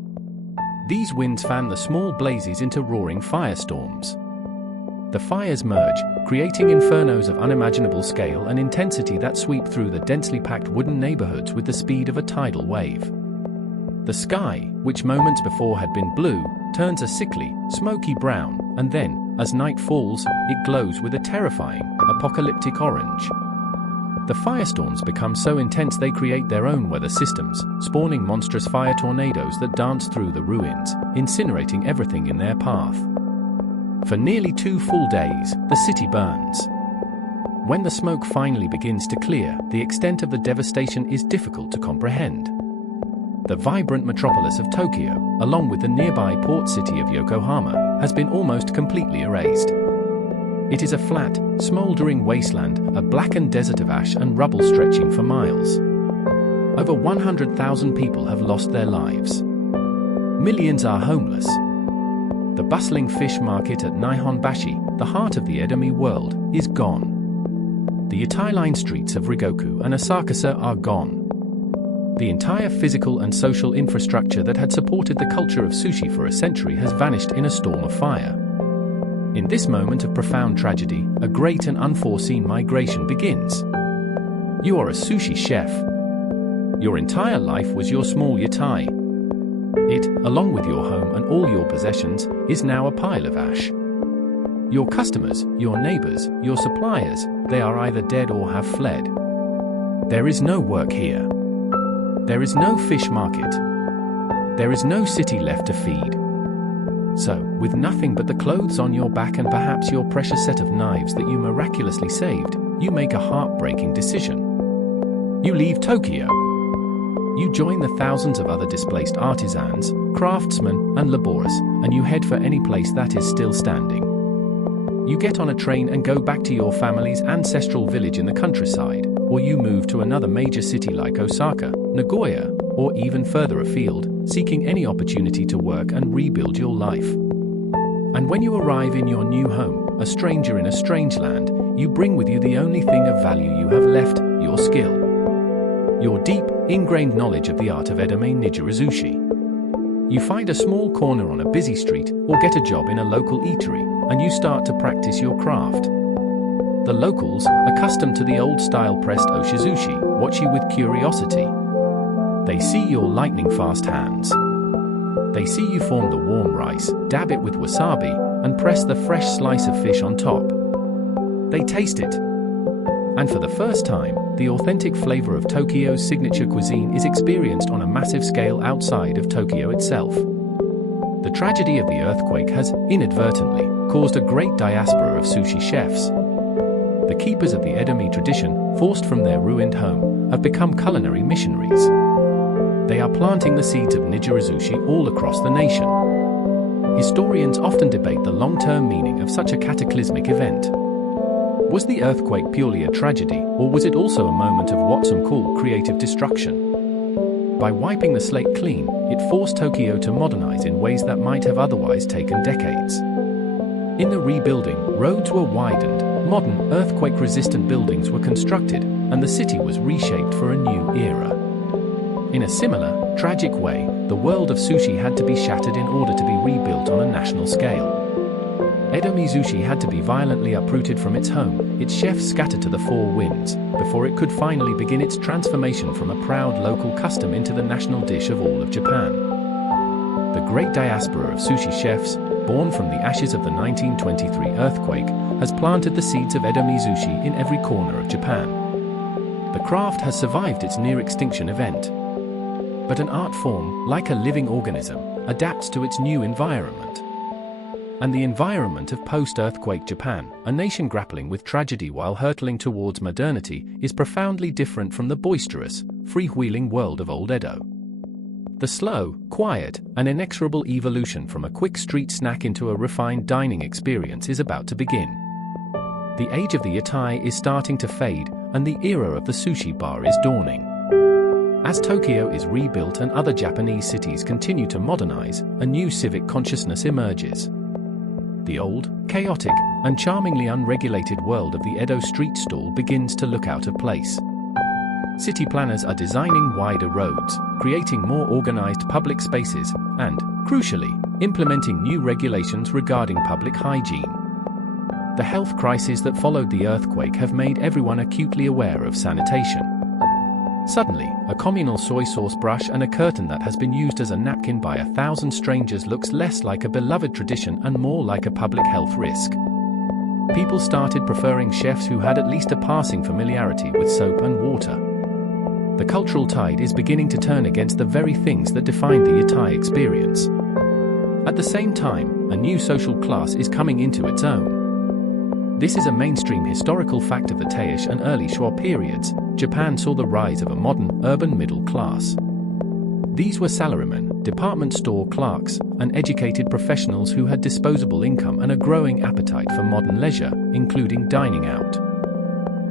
These winds fan the small blazes into roaring firestorms. The fires merge, creating infernos of unimaginable scale and intensity that sweep through the densely packed wooden neighborhoods with the speed of a tidal wave. The sky, which moments before had been blue, turns a sickly, smoky brown, and then, as night falls, it glows with a terrifying, apocalyptic orange. The firestorms become so intense they create their own weather systems, spawning monstrous fire tornadoes that dance through the ruins, incinerating everything in their path. For nearly 2 full days, the city burns. When the smoke finally begins to clear, the extent of the devastation is difficult to comprehend. The vibrant metropolis of Tokyo, along with the nearby port city of Yokohama, has been almost completely erased. It is a flat, smoldering wasteland, a blackened desert of ash and rubble stretching for miles. Over 100,000 people have lost their lives. Millions are homeless. The bustling fish market at Nihonbashi, the heart of the Edo-period world, is gone. The Yatai-line streets of Rigoku and Asakasa are gone. The entire physical and social infrastructure that had supported the culture of sushi for a century has vanished in a storm of fire. In this moment of profound tragedy, a great and unforeseen migration begins. You are a sushi chef. Your entire life was your small yatai. It, along with your home and all your possessions, is now a pile of ash. Your customers, your neighbors, your suppliers, they are either dead or have fled. There is no work here. There is no fish market. There is no city left to feed. So, with nothing but the clothes on your back and perhaps your precious set of knives that you miraculously saved, you make a heartbreaking decision. You leave Tokyo. You join the thousands of other displaced artisans, craftsmen, and laborers, and you head for any place that is still standing. You get on a train and go back to your family's ancestral village in the countryside, or you move to another major city like Osaka, Nagoya, or even further afield, seeking any opportunity to work and rebuild your life. And when you arrive in your new home, a stranger in a strange land, you bring with you the only thing of value you have left, your skill. Your deep, ingrained knowledge of the art of edamame nijirazushi. You find a small corner on a busy street or get a job in a local eatery, and you start to practice your craft. The locals, accustomed to the old-style pressed oshizushi, watch you with curiosity. They see your lightning-fast hands. They see you form the warm rice, dab it with wasabi, and press the fresh slice of fish on top. They taste it. And for the first time, the authentic flavor of Tokyo's signature cuisine is experienced on a massive scale outside of Tokyo itself. The tragedy of the earthquake has, inadvertently, caused a great diaspora of sushi chefs. The keepers of the edamame tradition, forced from their ruined home, have become culinary missionaries. They are planting the seeds of nijirazushi all across the nation. Historians often debate the long-term meaning of such a cataclysmic event. Was the earthquake purely a tragedy, or was it also a moment of what some call creative destruction? By wiping the slate clean, it forced Tokyo to modernize in ways that might have otherwise taken decades. In the rebuilding, roads were widened, modern, earthquake-resistant buildings were constructed, and the city was reshaped for a new era. In a similar, tragic way, the world of sushi had to be shattered in order to be rebuilt on a national scale. Edo-period sushi had to be violently uprooted from its home, its chefs scattered to the four winds, before it could finally begin its transformation from a proud local custom into the national dish of all of Japan. The great diaspora of sushi chefs, born from the ashes of the 1923 earthquake, has planted the seeds of edamame sushi in every corner of Japan. The craft has survived its near-extinction event. But an art form, like a living organism, adapts to its new environment. And the environment of post-earthquake Japan, a nation grappling with tragedy while hurtling towards modernity, is profoundly different from the boisterous, freewheeling world of old Edo. The slow, quiet, and inexorable evolution from a quick street snack into a refined dining experience is about to begin. The age of the yatai is starting to fade, and the era of the sushi bar is dawning. As Tokyo is rebuilt and other Japanese cities continue to modernize, a new civic consciousness emerges. The old, chaotic, and charmingly unregulated world of the Edo street stall begins to look out of place. City planners are designing wider roads, creating more organized public spaces, and, crucially, implementing new regulations regarding public hygiene. The health crises that followed the earthquake have made everyone acutely aware of sanitation. Suddenly, a communal soy sauce brush and a curtain that has been used as a napkin by 1,000 strangers looks less like a beloved tradition and more like a public health risk. People started preferring chefs who had at least a passing familiarity with soap and water. The cultural tide is beginning to turn against the very things that defined the yatai experience. At the same time, a new social class is coming into its own. This is a mainstream historical fact of the Taisho and early Showa periods. Japan saw the rise of a modern, urban middle class. These were salarymen, department store clerks, and educated professionals who had disposable income and a growing appetite for modern leisure, including dining out.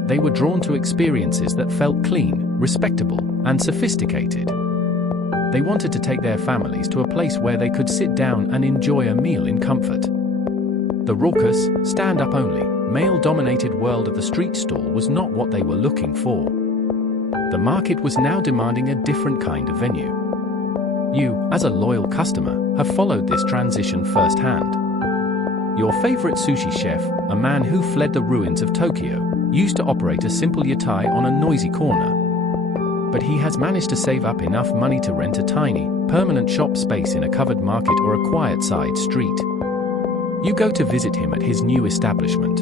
They were drawn to experiences that felt clean, respectable, and sophisticated. They wanted to take their families to a place where they could sit down and enjoy a meal in comfort. The raucous, stand-up-only, male-dominated world of the street stall was not what they were looking for. The market was now demanding a different kind of venue. You, as a loyal customer, have followed this transition firsthand. Your favorite sushi chef, a man who fled the ruins of Tokyo, used to operate a simple yatai on a noisy corner. But he has managed to save up enough money to rent a tiny, permanent shop space in a covered market or a quiet side street. You go to visit him at his new establishment.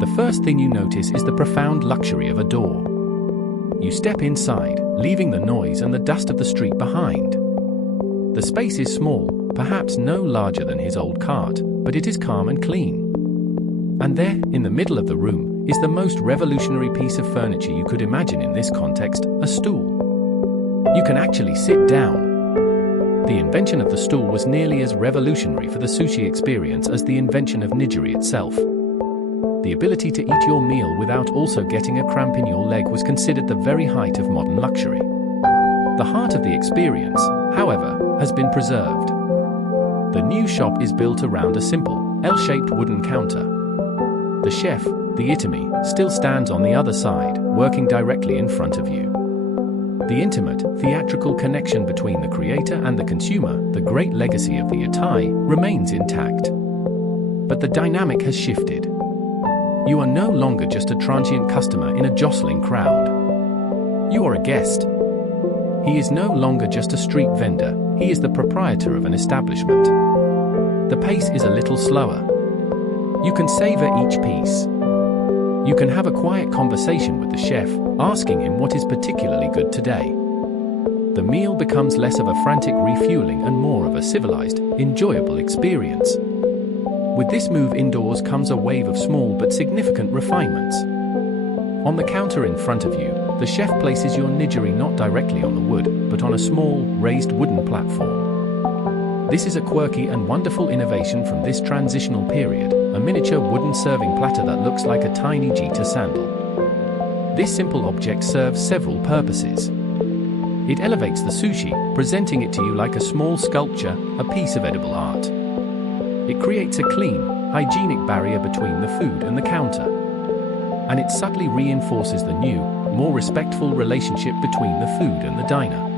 The first thing you notice is the profound luxury of a door. You step inside, leaving the noise and the dust of the street behind. The space is small, perhaps no larger than his old cart, but it is calm and clean. And there, in the middle of the room, is the most revolutionary piece of furniture you could imagine in this context, a stool. You can actually sit down. The invention of the stool was nearly as revolutionary for the sushi experience as the invention of nigiri itself. The ability to eat your meal without also getting a cramp in your leg was considered the very height of modern luxury. The heart of the experience, however, has been preserved. The new shop is built around a simple, L-shaped wooden counter. The chef, the itami, still stands on the other side, working directly in front of you. The intimate, theatrical connection between the creator and the consumer, the great legacy of the yatai, remains intact. But the dynamic has shifted. You are no longer just a transient customer in a jostling crowd. You are a guest. He is no longer just a street vendor, he is the proprietor of an establishment. The pace is a little slower. You can savor each piece. You can have a quiet conversation with the chef, asking him what is particularly good today. The meal becomes less of a frantic refueling and more of a civilized, enjoyable experience. With this move indoors comes a wave of small but significant refinements. On the counter in front of you, the chef places your nigiri not directly on the wood, but on a small, raised wooden platform. This is a quirky and wonderful innovation from this transitional period, a miniature wooden serving platter that looks like a tiny Jita sandal. This simple object serves several purposes. It elevates the sushi, presenting it to you like a small sculpture, a piece of edible art. It creates a clean, hygienic barrier between the food and the counter. And it subtly reinforces the new, more respectful relationship between the food and the diner.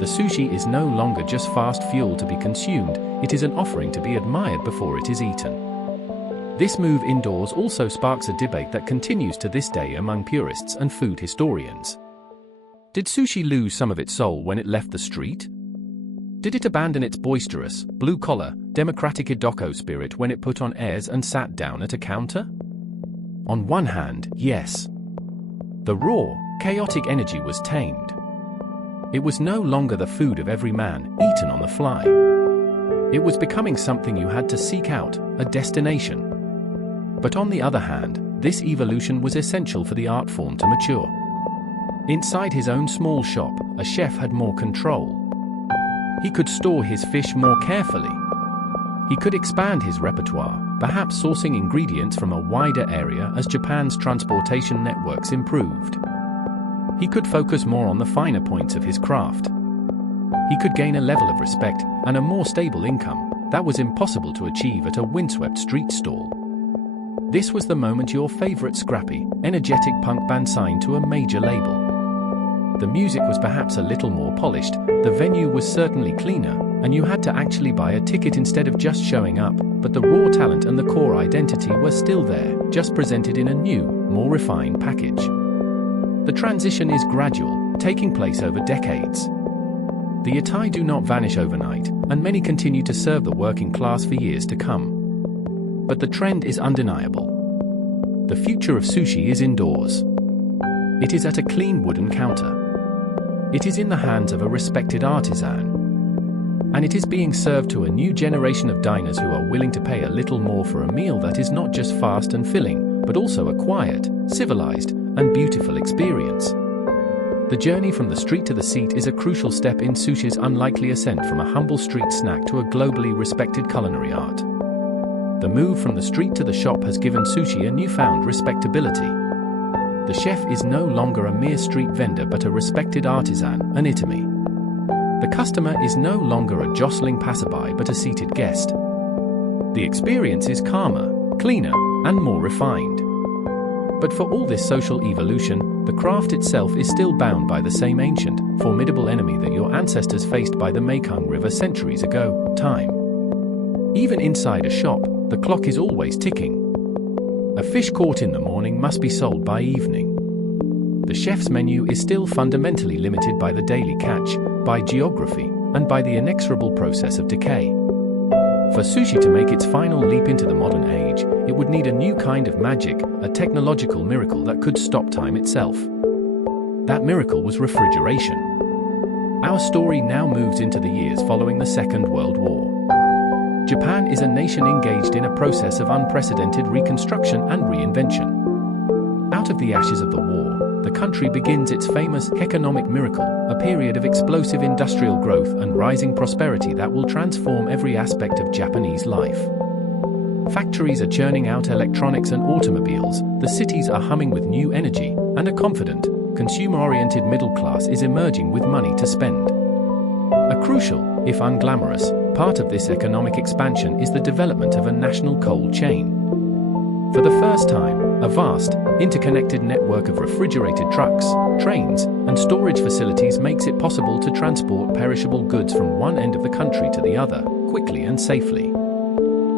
The sushi is no longer just fast fuel to be consumed, it is an offering to be admired before it is eaten. This move indoors also sparks a debate that continues to this day among purists and food historians. Did sushi lose some of its soul when it left the street? Did it abandon its boisterous, blue-collar, democratic Edoko spirit when it put on airs and sat down at a counter? On one hand, yes. The raw, chaotic energy was tamed. It was no longer the food of every man, eaten on the fly. It was becoming something you had to seek out, a destination. But on the other hand, this evolution was essential for the art form to mature. Inside his own small shop, a chef had more control. He could store his fish more carefully. He could expand his repertoire, perhaps sourcing ingredients from a wider area as Japan's transportation networks improved. He could focus more on the finer points of his craft. He could gain a level of respect and a more stable income that was impossible to achieve at a windswept street stall. This was the moment your favorite scrappy, energetic punk band signed to a major label. The music was perhaps a little more polished, the venue was certainly cleaner, and you had to actually buy a ticket instead of just showing up, but the raw talent and the core identity were still there, just presented in a new, more refined package. The transition is gradual, taking place over decades. The yatai do not vanish overnight, and many continue to serve the working class for years to come. But the trend is undeniable. The future of sushi is indoors. It is at a clean wooden counter. It is in the hands of a respected artisan. And it is being served to a new generation of diners who are willing to pay a little more for a meal that is not just fast and filling, but also a quiet, civilized, and beautiful experience. The journey from the street to the seat is a crucial step in sushi's unlikely ascent from a humble street snack to a globally respected culinary art. The move from the street to the shop has given sushi a newfound respectability. The chef is no longer a mere street vendor but a respected artisan, an itami. The customer is no longer a jostling passerby but a seated guest. The experience is calmer, cleaner, and more refined. But for all this social evolution, the craft itself is still bound by the same ancient, formidable enemy that your ancestors faced by the Mekong River centuries ago, time. Even inside a shop, the clock is always ticking. A fish caught in the morning must be sold by evening. The chef's menu is still fundamentally limited by the daily catch, by geography, and by the inexorable process of decay. For sushi to make its final leap into the modern age, it would need a new kind of magic, a technological miracle that could stop time itself. That miracle was refrigeration. Our story now moves into the years following the Second World War. Japan is a nation engaged in a process of unprecedented reconstruction and reinvention. Out of the ashes of the war, the country begins its famous economic miracle, a period of explosive industrial growth and rising prosperity that will transform every aspect of Japanese life. Factories are churning out electronics and automobiles, the cities are humming with new energy, and a confident, consumer-oriented middle class is emerging with money to spend. A crucial, if unglamorous, part of this economic expansion is the development of a national cold chain. For the first time, a vast, interconnected network of refrigerated trucks, trains, and storage facilities makes it possible to transport perishable goods from one end of the country to the other, quickly and safely.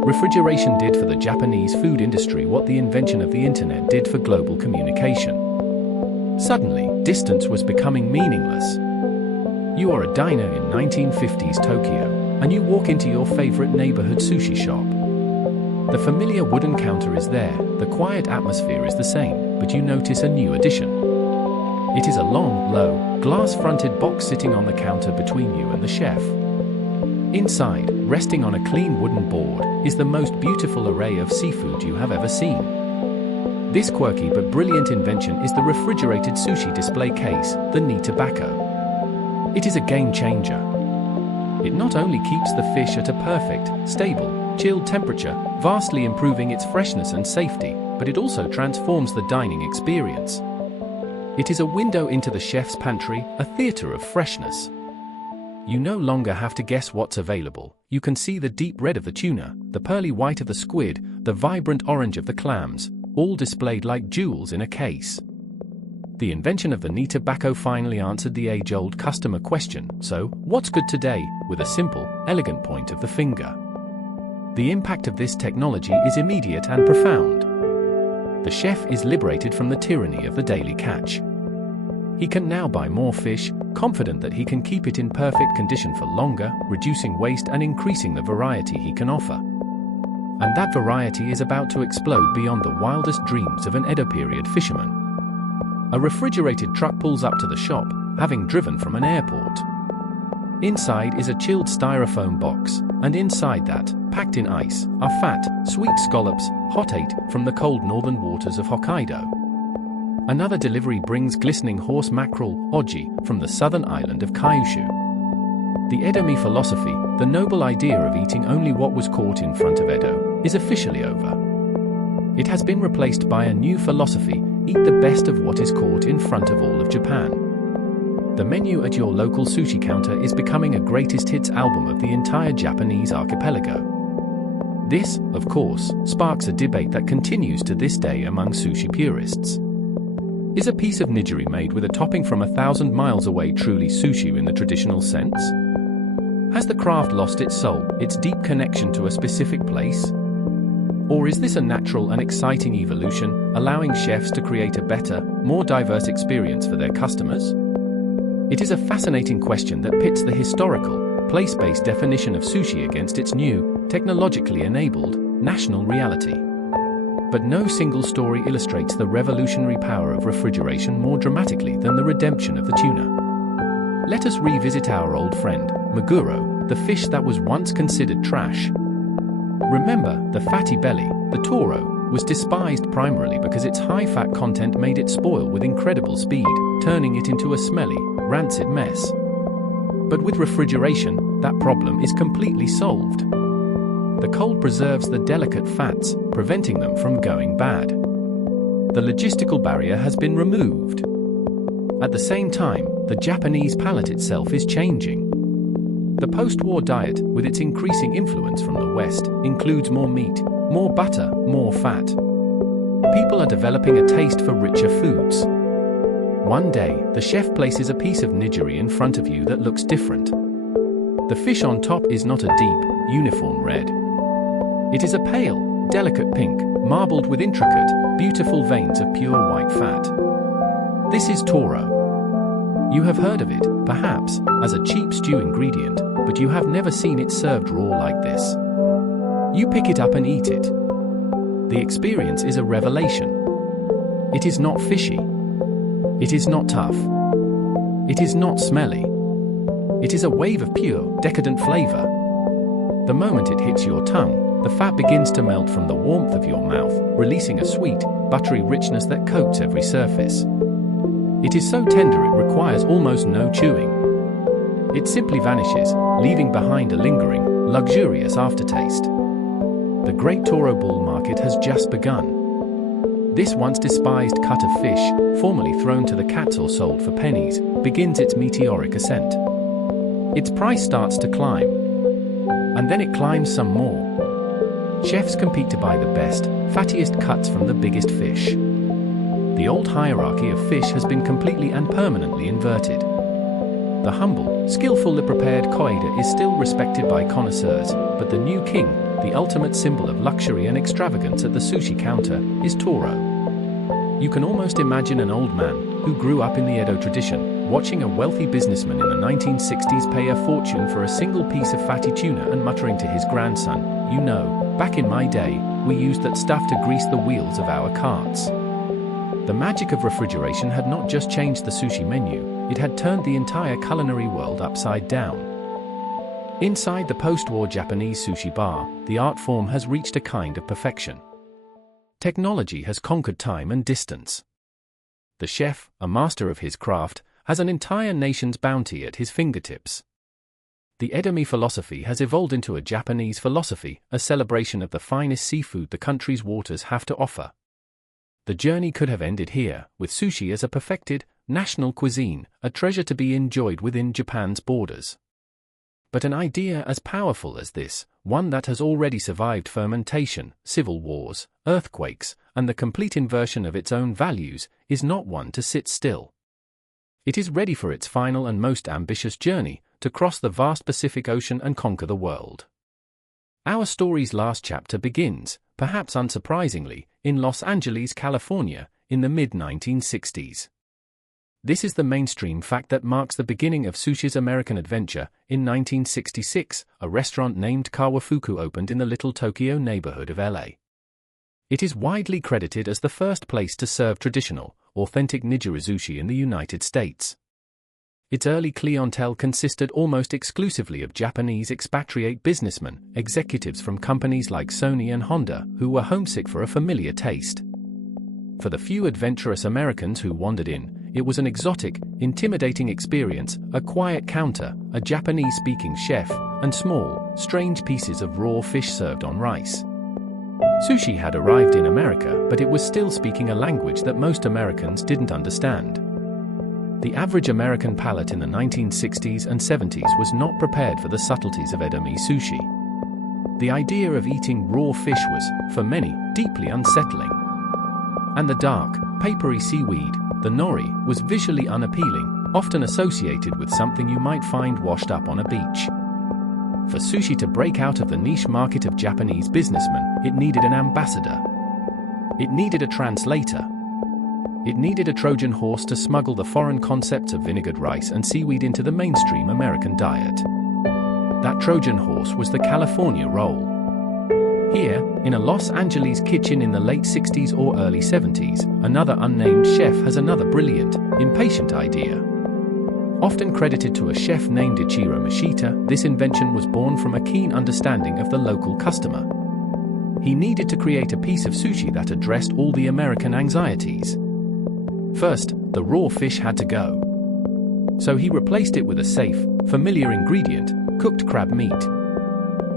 Refrigeration did for the Japanese food industry what the invention of the internet did for global communication. Suddenly, distance was becoming meaningless. You are a diner in 1950s Tokyo, and you walk into your favorite neighborhood sushi shop. The familiar wooden counter is there, the quiet atmosphere is the same, but you notice a new addition. It is a long, low, glass-fronted box sitting on the counter between you and the chef. Inside, resting on a clean wooden board, is the most beautiful array of seafood you have ever seen. This quirky but brilliant invention is the refrigerated sushi display case, the Edo-period. It is a game changer. It not only keeps the fish at a perfect, stable, chilled temperature, vastly improving its freshness and safety, but it also transforms the dining experience. It is a window into the chef's pantry, a theater of freshness. You no longer have to guess what's available. You can see the deep red of the tuna, the pearly white of the squid, the vibrant orange of the clams, all displayed like jewels in a case. The invention of the Edo-period finally answered the age-old customer question, so, what's good today, with a simple, elegant point of the finger. The impact of this technology is immediate and profound. The chef is liberated from the tyranny of the daily catch. He can now buy more fish, confident that he can keep it in perfect condition for longer, reducing waste and increasing the variety he can offer. And that variety is about to explode beyond the wildest dreams of an Edo-period fisherman. A refrigerated truck pulls up to the shop, having driven from an airport. Inside is a chilled styrofoam box, and inside that, packed in ice, are fat, sweet scallops, hot ate from the cold northern waters of Hokkaido. Another delivery brings glistening horse mackerel, oji, from the southern island of Kyushu. The Edo-me philosophy, the noble idea of eating only what was caught in front of Edo, is officially over. It has been replaced by a new philosophy: eat the best of what is caught in front of all of Japan. The menu at your local sushi counter is becoming a greatest hits album of the entire Japanese archipelago. This, of course, sparks a debate that continues to this day among sushi purists. Is a piece of nigiri made with a topping from 1,000 miles away truly sushi in the traditional sense? Has the craft lost its soul, its deep connection to a specific place? Or is this a natural and exciting evolution, allowing chefs to create a better, more diverse experience for their customers? It is a fascinating question that pits the historical, place-based definition of sushi against its new, technologically enabled, national reality. But no single story illustrates the revolutionary power of refrigeration more dramatically than the redemption of the tuna. Let us revisit our old friend, maguro, the fish that was once considered trash. Remember, the fatty belly, the toro, was despised primarily because its high fat content made it spoil with incredible speed, turning it into a smelly, rancid mess. But with refrigeration, that problem is completely solved. The cold preserves the delicate fats, preventing them from going bad. The logistical barrier has been removed. At the same time, the Japanese palate itself is changing. The post-war diet, with its increasing influence from the West, includes more meat, more butter, more fat. People are developing a taste for richer foods. One day, the chef places a piece of nigiri in front of you that looks different. The fish on top is not a deep, uniform red. It is a pale, delicate pink, marbled with intricate, beautiful veins of pure white fat. This is toro. You have heard of it, perhaps, as a cheap stew ingredient, but you have never seen it served raw like this. You pick it up and eat it. The experience is a revelation. It is not fishy. It is not tough. It is not smelly. It is a wave of pure, decadent flavor. The moment it hits your tongue, the fat begins to melt from the warmth of your mouth, releasing a sweet, buttery richness that coats every surface. It is so tender it requires almost no chewing. It simply vanishes, leaving behind a lingering, luxurious aftertaste. The great toro bull market has just begun. This once despised cut of fish, formerly thrown to the cats or sold for pennies, begins its meteoric ascent. Its price starts to climb. And then it climbs some more. Chefs compete to buy the best, fattiest cuts from the biggest fish. The old hierarchy of fish has been completely and permanently inverted. The humble, skillfully prepared koeda is still respected by connoisseurs, but the new king, the ultimate symbol of luxury and extravagance at the sushi counter, is toro. You can almost imagine an old man, who grew up in the Edo tradition, watching a wealthy businessman in the 1960s pay a fortune for a single piece of fatty tuna and muttering to his grandson, "You know, back in my day, we used that stuff to grease the wheels of our carts." The magic of refrigeration had not just changed the sushi menu, it had turned the entire culinary world upside down. Inside the post-war Japanese sushi bar, the art form has reached a kind of perfection. Technology has conquered time and distance. The chef, a master of his craft, has an entire nation's bounty at his fingertips. The Edo-me philosophy has evolved into a Japanese philosophy, a celebration of the finest seafood the country's waters have to offer. The journey could have ended here, with sushi as a perfected, national cuisine, a treasure to be enjoyed within Japan's borders. But an idea as powerful as this, one that has already survived fermentation, civil wars, earthquakes, and the complete inversion of its own values, is not one to sit still. It is ready for its final and most ambitious journey, to cross the vast Pacific Ocean and conquer the world. Our story's last chapter begins, perhaps unsurprisingly, in Los Angeles, California, in the mid-1960s. This is the mainstream fact that marks the beginning of sushi's American adventure. In 1966, a restaurant named Kawafuku opened in the Little Tokyo neighborhood of LA. It is widely credited as the first place to serve traditional, authentic nigiri sushi in the United States. Its early clientele consisted almost exclusively of Japanese expatriate businessmen, executives from companies like Sony and Honda, who were homesick for a familiar taste. For the few adventurous Americans who wandered in, it was an exotic, intimidating experience, a quiet counter, a Japanese-speaking chef, and small, strange pieces of raw fish served on rice. Sushi had arrived in America, but it was still speaking a language that most Americans didn't understand. The average American palate in the 1960s and 70s was not prepared for the subtleties of Edo-period sushi. The idea of eating raw fish was, for many, deeply unsettling. And the dark, papery seaweed, the nori, was visually unappealing, often associated with something you might find washed up on a beach. For sushi to break out of the niche market of Japanese businessmen, it needed an ambassador. It needed a translator. It needed a Trojan horse to smuggle the foreign concepts of vinegared rice and seaweed into the mainstream American diet. That Trojan horse was the California roll. Here, in a Los Angeles kitchen in the late 60s or early 70s, another unnamed chef has another brilliant, impatient idea. Often credited to a chef named Ichiro Mishita, this invention was born from a keen understanding of the local customer. He needed to create a piece of sushi that addressed all the American anxieties. First, the raw fish had to go. So he replaced it with a safe, familiar ingredient, cooked crab meat.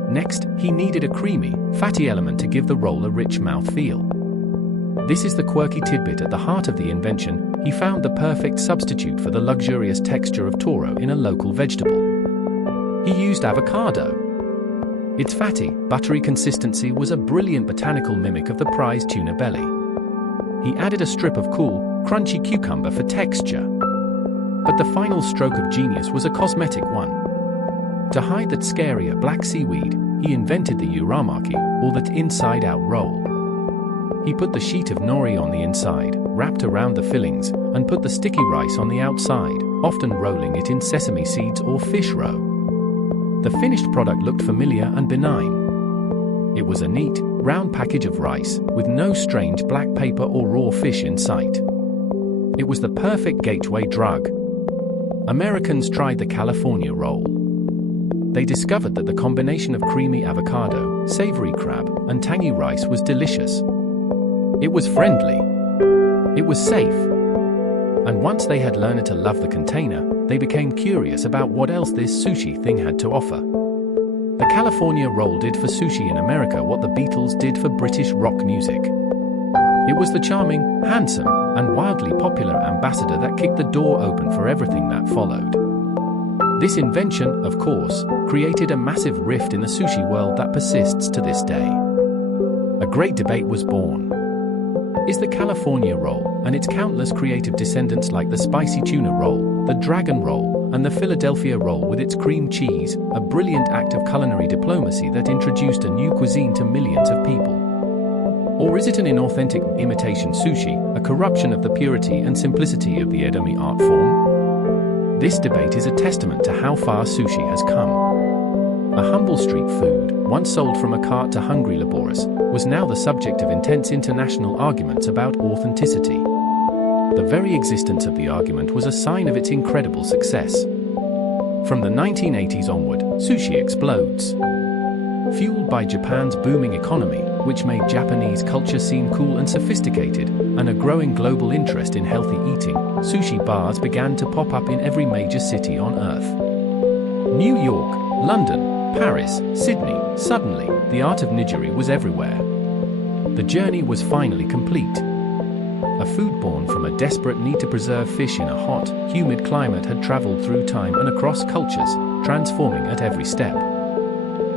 Next, he needed a creamy, fatty element to give the roll a rich mouthfeel. This is the quirky tidbit at the heart of the invention. He found the perfect substitute for the luxurious texture of toro in a local vegetable. He used avocado. Its fatty, buttery consistency was a brilliant botanical mimic of the prized tuna belly. He added a strip of cool, crunchy cucumber for texture. But the final stroke of genius was a cosmetic one. To hide that scarier black seaweed, he invented the uramaki, or that inside-out roll. He put the sheet of nori on the inside, wrapped around the fillings, and put the sticky rice on the outside, often rolling it in sesame seeds or fish roe. The finished product looked familiar and benign. It was a neat, round package of rice, with no strange black paper or raw fish in sight. It was the perfect gateway drug. Americans tried the California roll. They discovered that the combination of creamy avocado, savory crab, and tangy rice was delicious. It was friendly. It was safe. And once they had learned to love the container, they became curious about what else this sushi thing had to offer. The California roll did for sushi in America what the Beatles did for British rock music. It was the charming, handsome, and wildly popular ambassador that kicked the door open for everything that followed. This invention, of course, created a massive rift in the sushi world that persists to this day. A great debate was born. Is the California roll, and its countless creative descendants like the spicy tuna roll, the dragon roll, and the Philadelphia roll with its cream cheese, a brilliant act of culinary diplomacy that introduced a new cuisine to millions of people? Or is it an inauthentic imitation sushi, a corruption of the purity and simplicity of the Edo-period art form? This debate is a testament to how far sushi has come. A humble street food, once sold from a cart to hungry laborers, was now the subject of intense international arguments about authenticity. The very existence of the argument was a sign of its incredible success. From the 1980s onward, sushi explodes. Fueled by Japan's booming economy, which made Japanese culture seem cool and sophisticated, and a growing global interest in healthy eating, sushi bars began to pop up in every major city on Earth. New York, London, Paris, Sydney, suddenly, the art of nigiri was everywhere. The journey was finally complete. A food born from a desperate need to preserve fish in a hot, humid climate had traveled through time and across cultures, transforming at every step.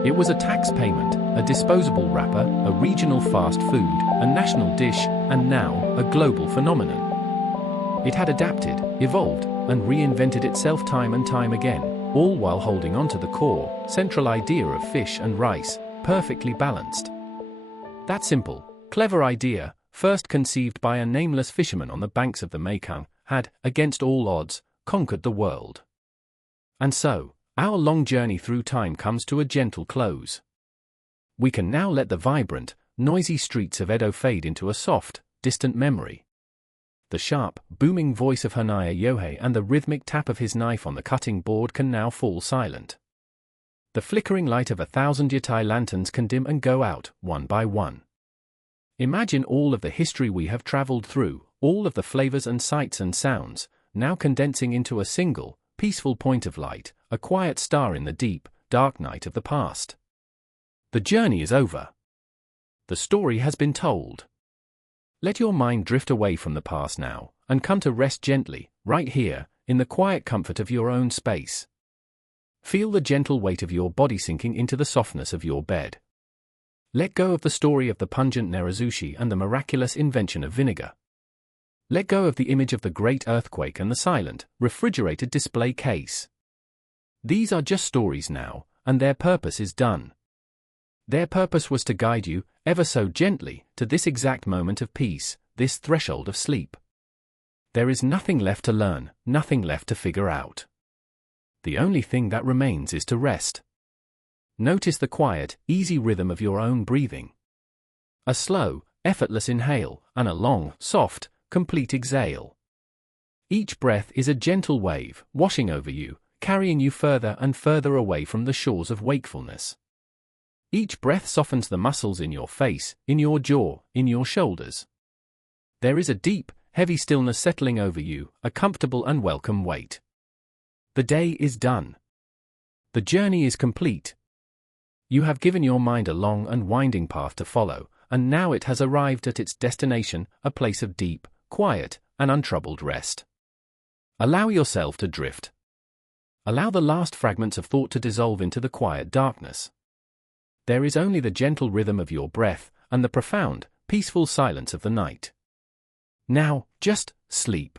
It was a tax payment, a disposable wrapper, a regional fast food, a national dish, and now, a global phenomenon. It had adapted, evolved, and reinvented itself time and time again, all while holding on to the core, central idea of fish and rice, perfectly balanced. That simple, clever idea, first conceived by a nameless fisherman on the banks of the Mekong, had, against all odds, conquered the world. And so, our long journey through time comes to a gentle close. We can now let the vibrant, noisy streets of Edo fade into a soft, distant memory. The sharp, booming voice of Hanaya Yohei and the rhythmic tap of his knife on the cutting board can now fall silent. The flickering light of 1,000 yatai lanterns can dim and go out, one by one. Imagine all of the history we have traveled through, all of the flavors and sights and sounds, now condensing into a single, peaceful point of light, a quiet star in the deep, dark night of the past. The journey is over. The story has been told. Let your mind drift away from the past now, and come to rest gently, right here, in the quiet comfort of your own space. Feel the gentle weight of your body sinking into the softness of your bed. Let go of the story of the pungent nerazushi and the miraculous invention of vinegar. Let go of the image of the great earthquake and the silent, refrigerated display case. These are just stories now, and their purpose is done. Their purpose was to guide you, ever so gently, to this exact moment of peace, this threshold of sleep. There is nothing left to learn, nothing left to figure out. The only thing that remains is to rest. Notice the quiet, easy rhythm of your own breathing. A slow, effortless inhale, and a long, soft, complete exhale. Each breath is a gentle wave, washing over you, carrying you further and further away from the shores of wakefulness. Each breath softens the muscles in your face, in your jaw, in your shoulders. There is a deep, heavy stillness settling over you, a comfortable and welcome weight. The day is done. The journey is complete. You have given your mind a long and winding path to follow, and now it has arrived at its destination, a place of deep, quiet, and untroubled rest. Allow yourself to drift. Allow the last fragments of thought to dissolve into the quiet darkness. There is only the gentle rhythm of your breath, and the profound, peaceful silence of the night. Now, just sleep.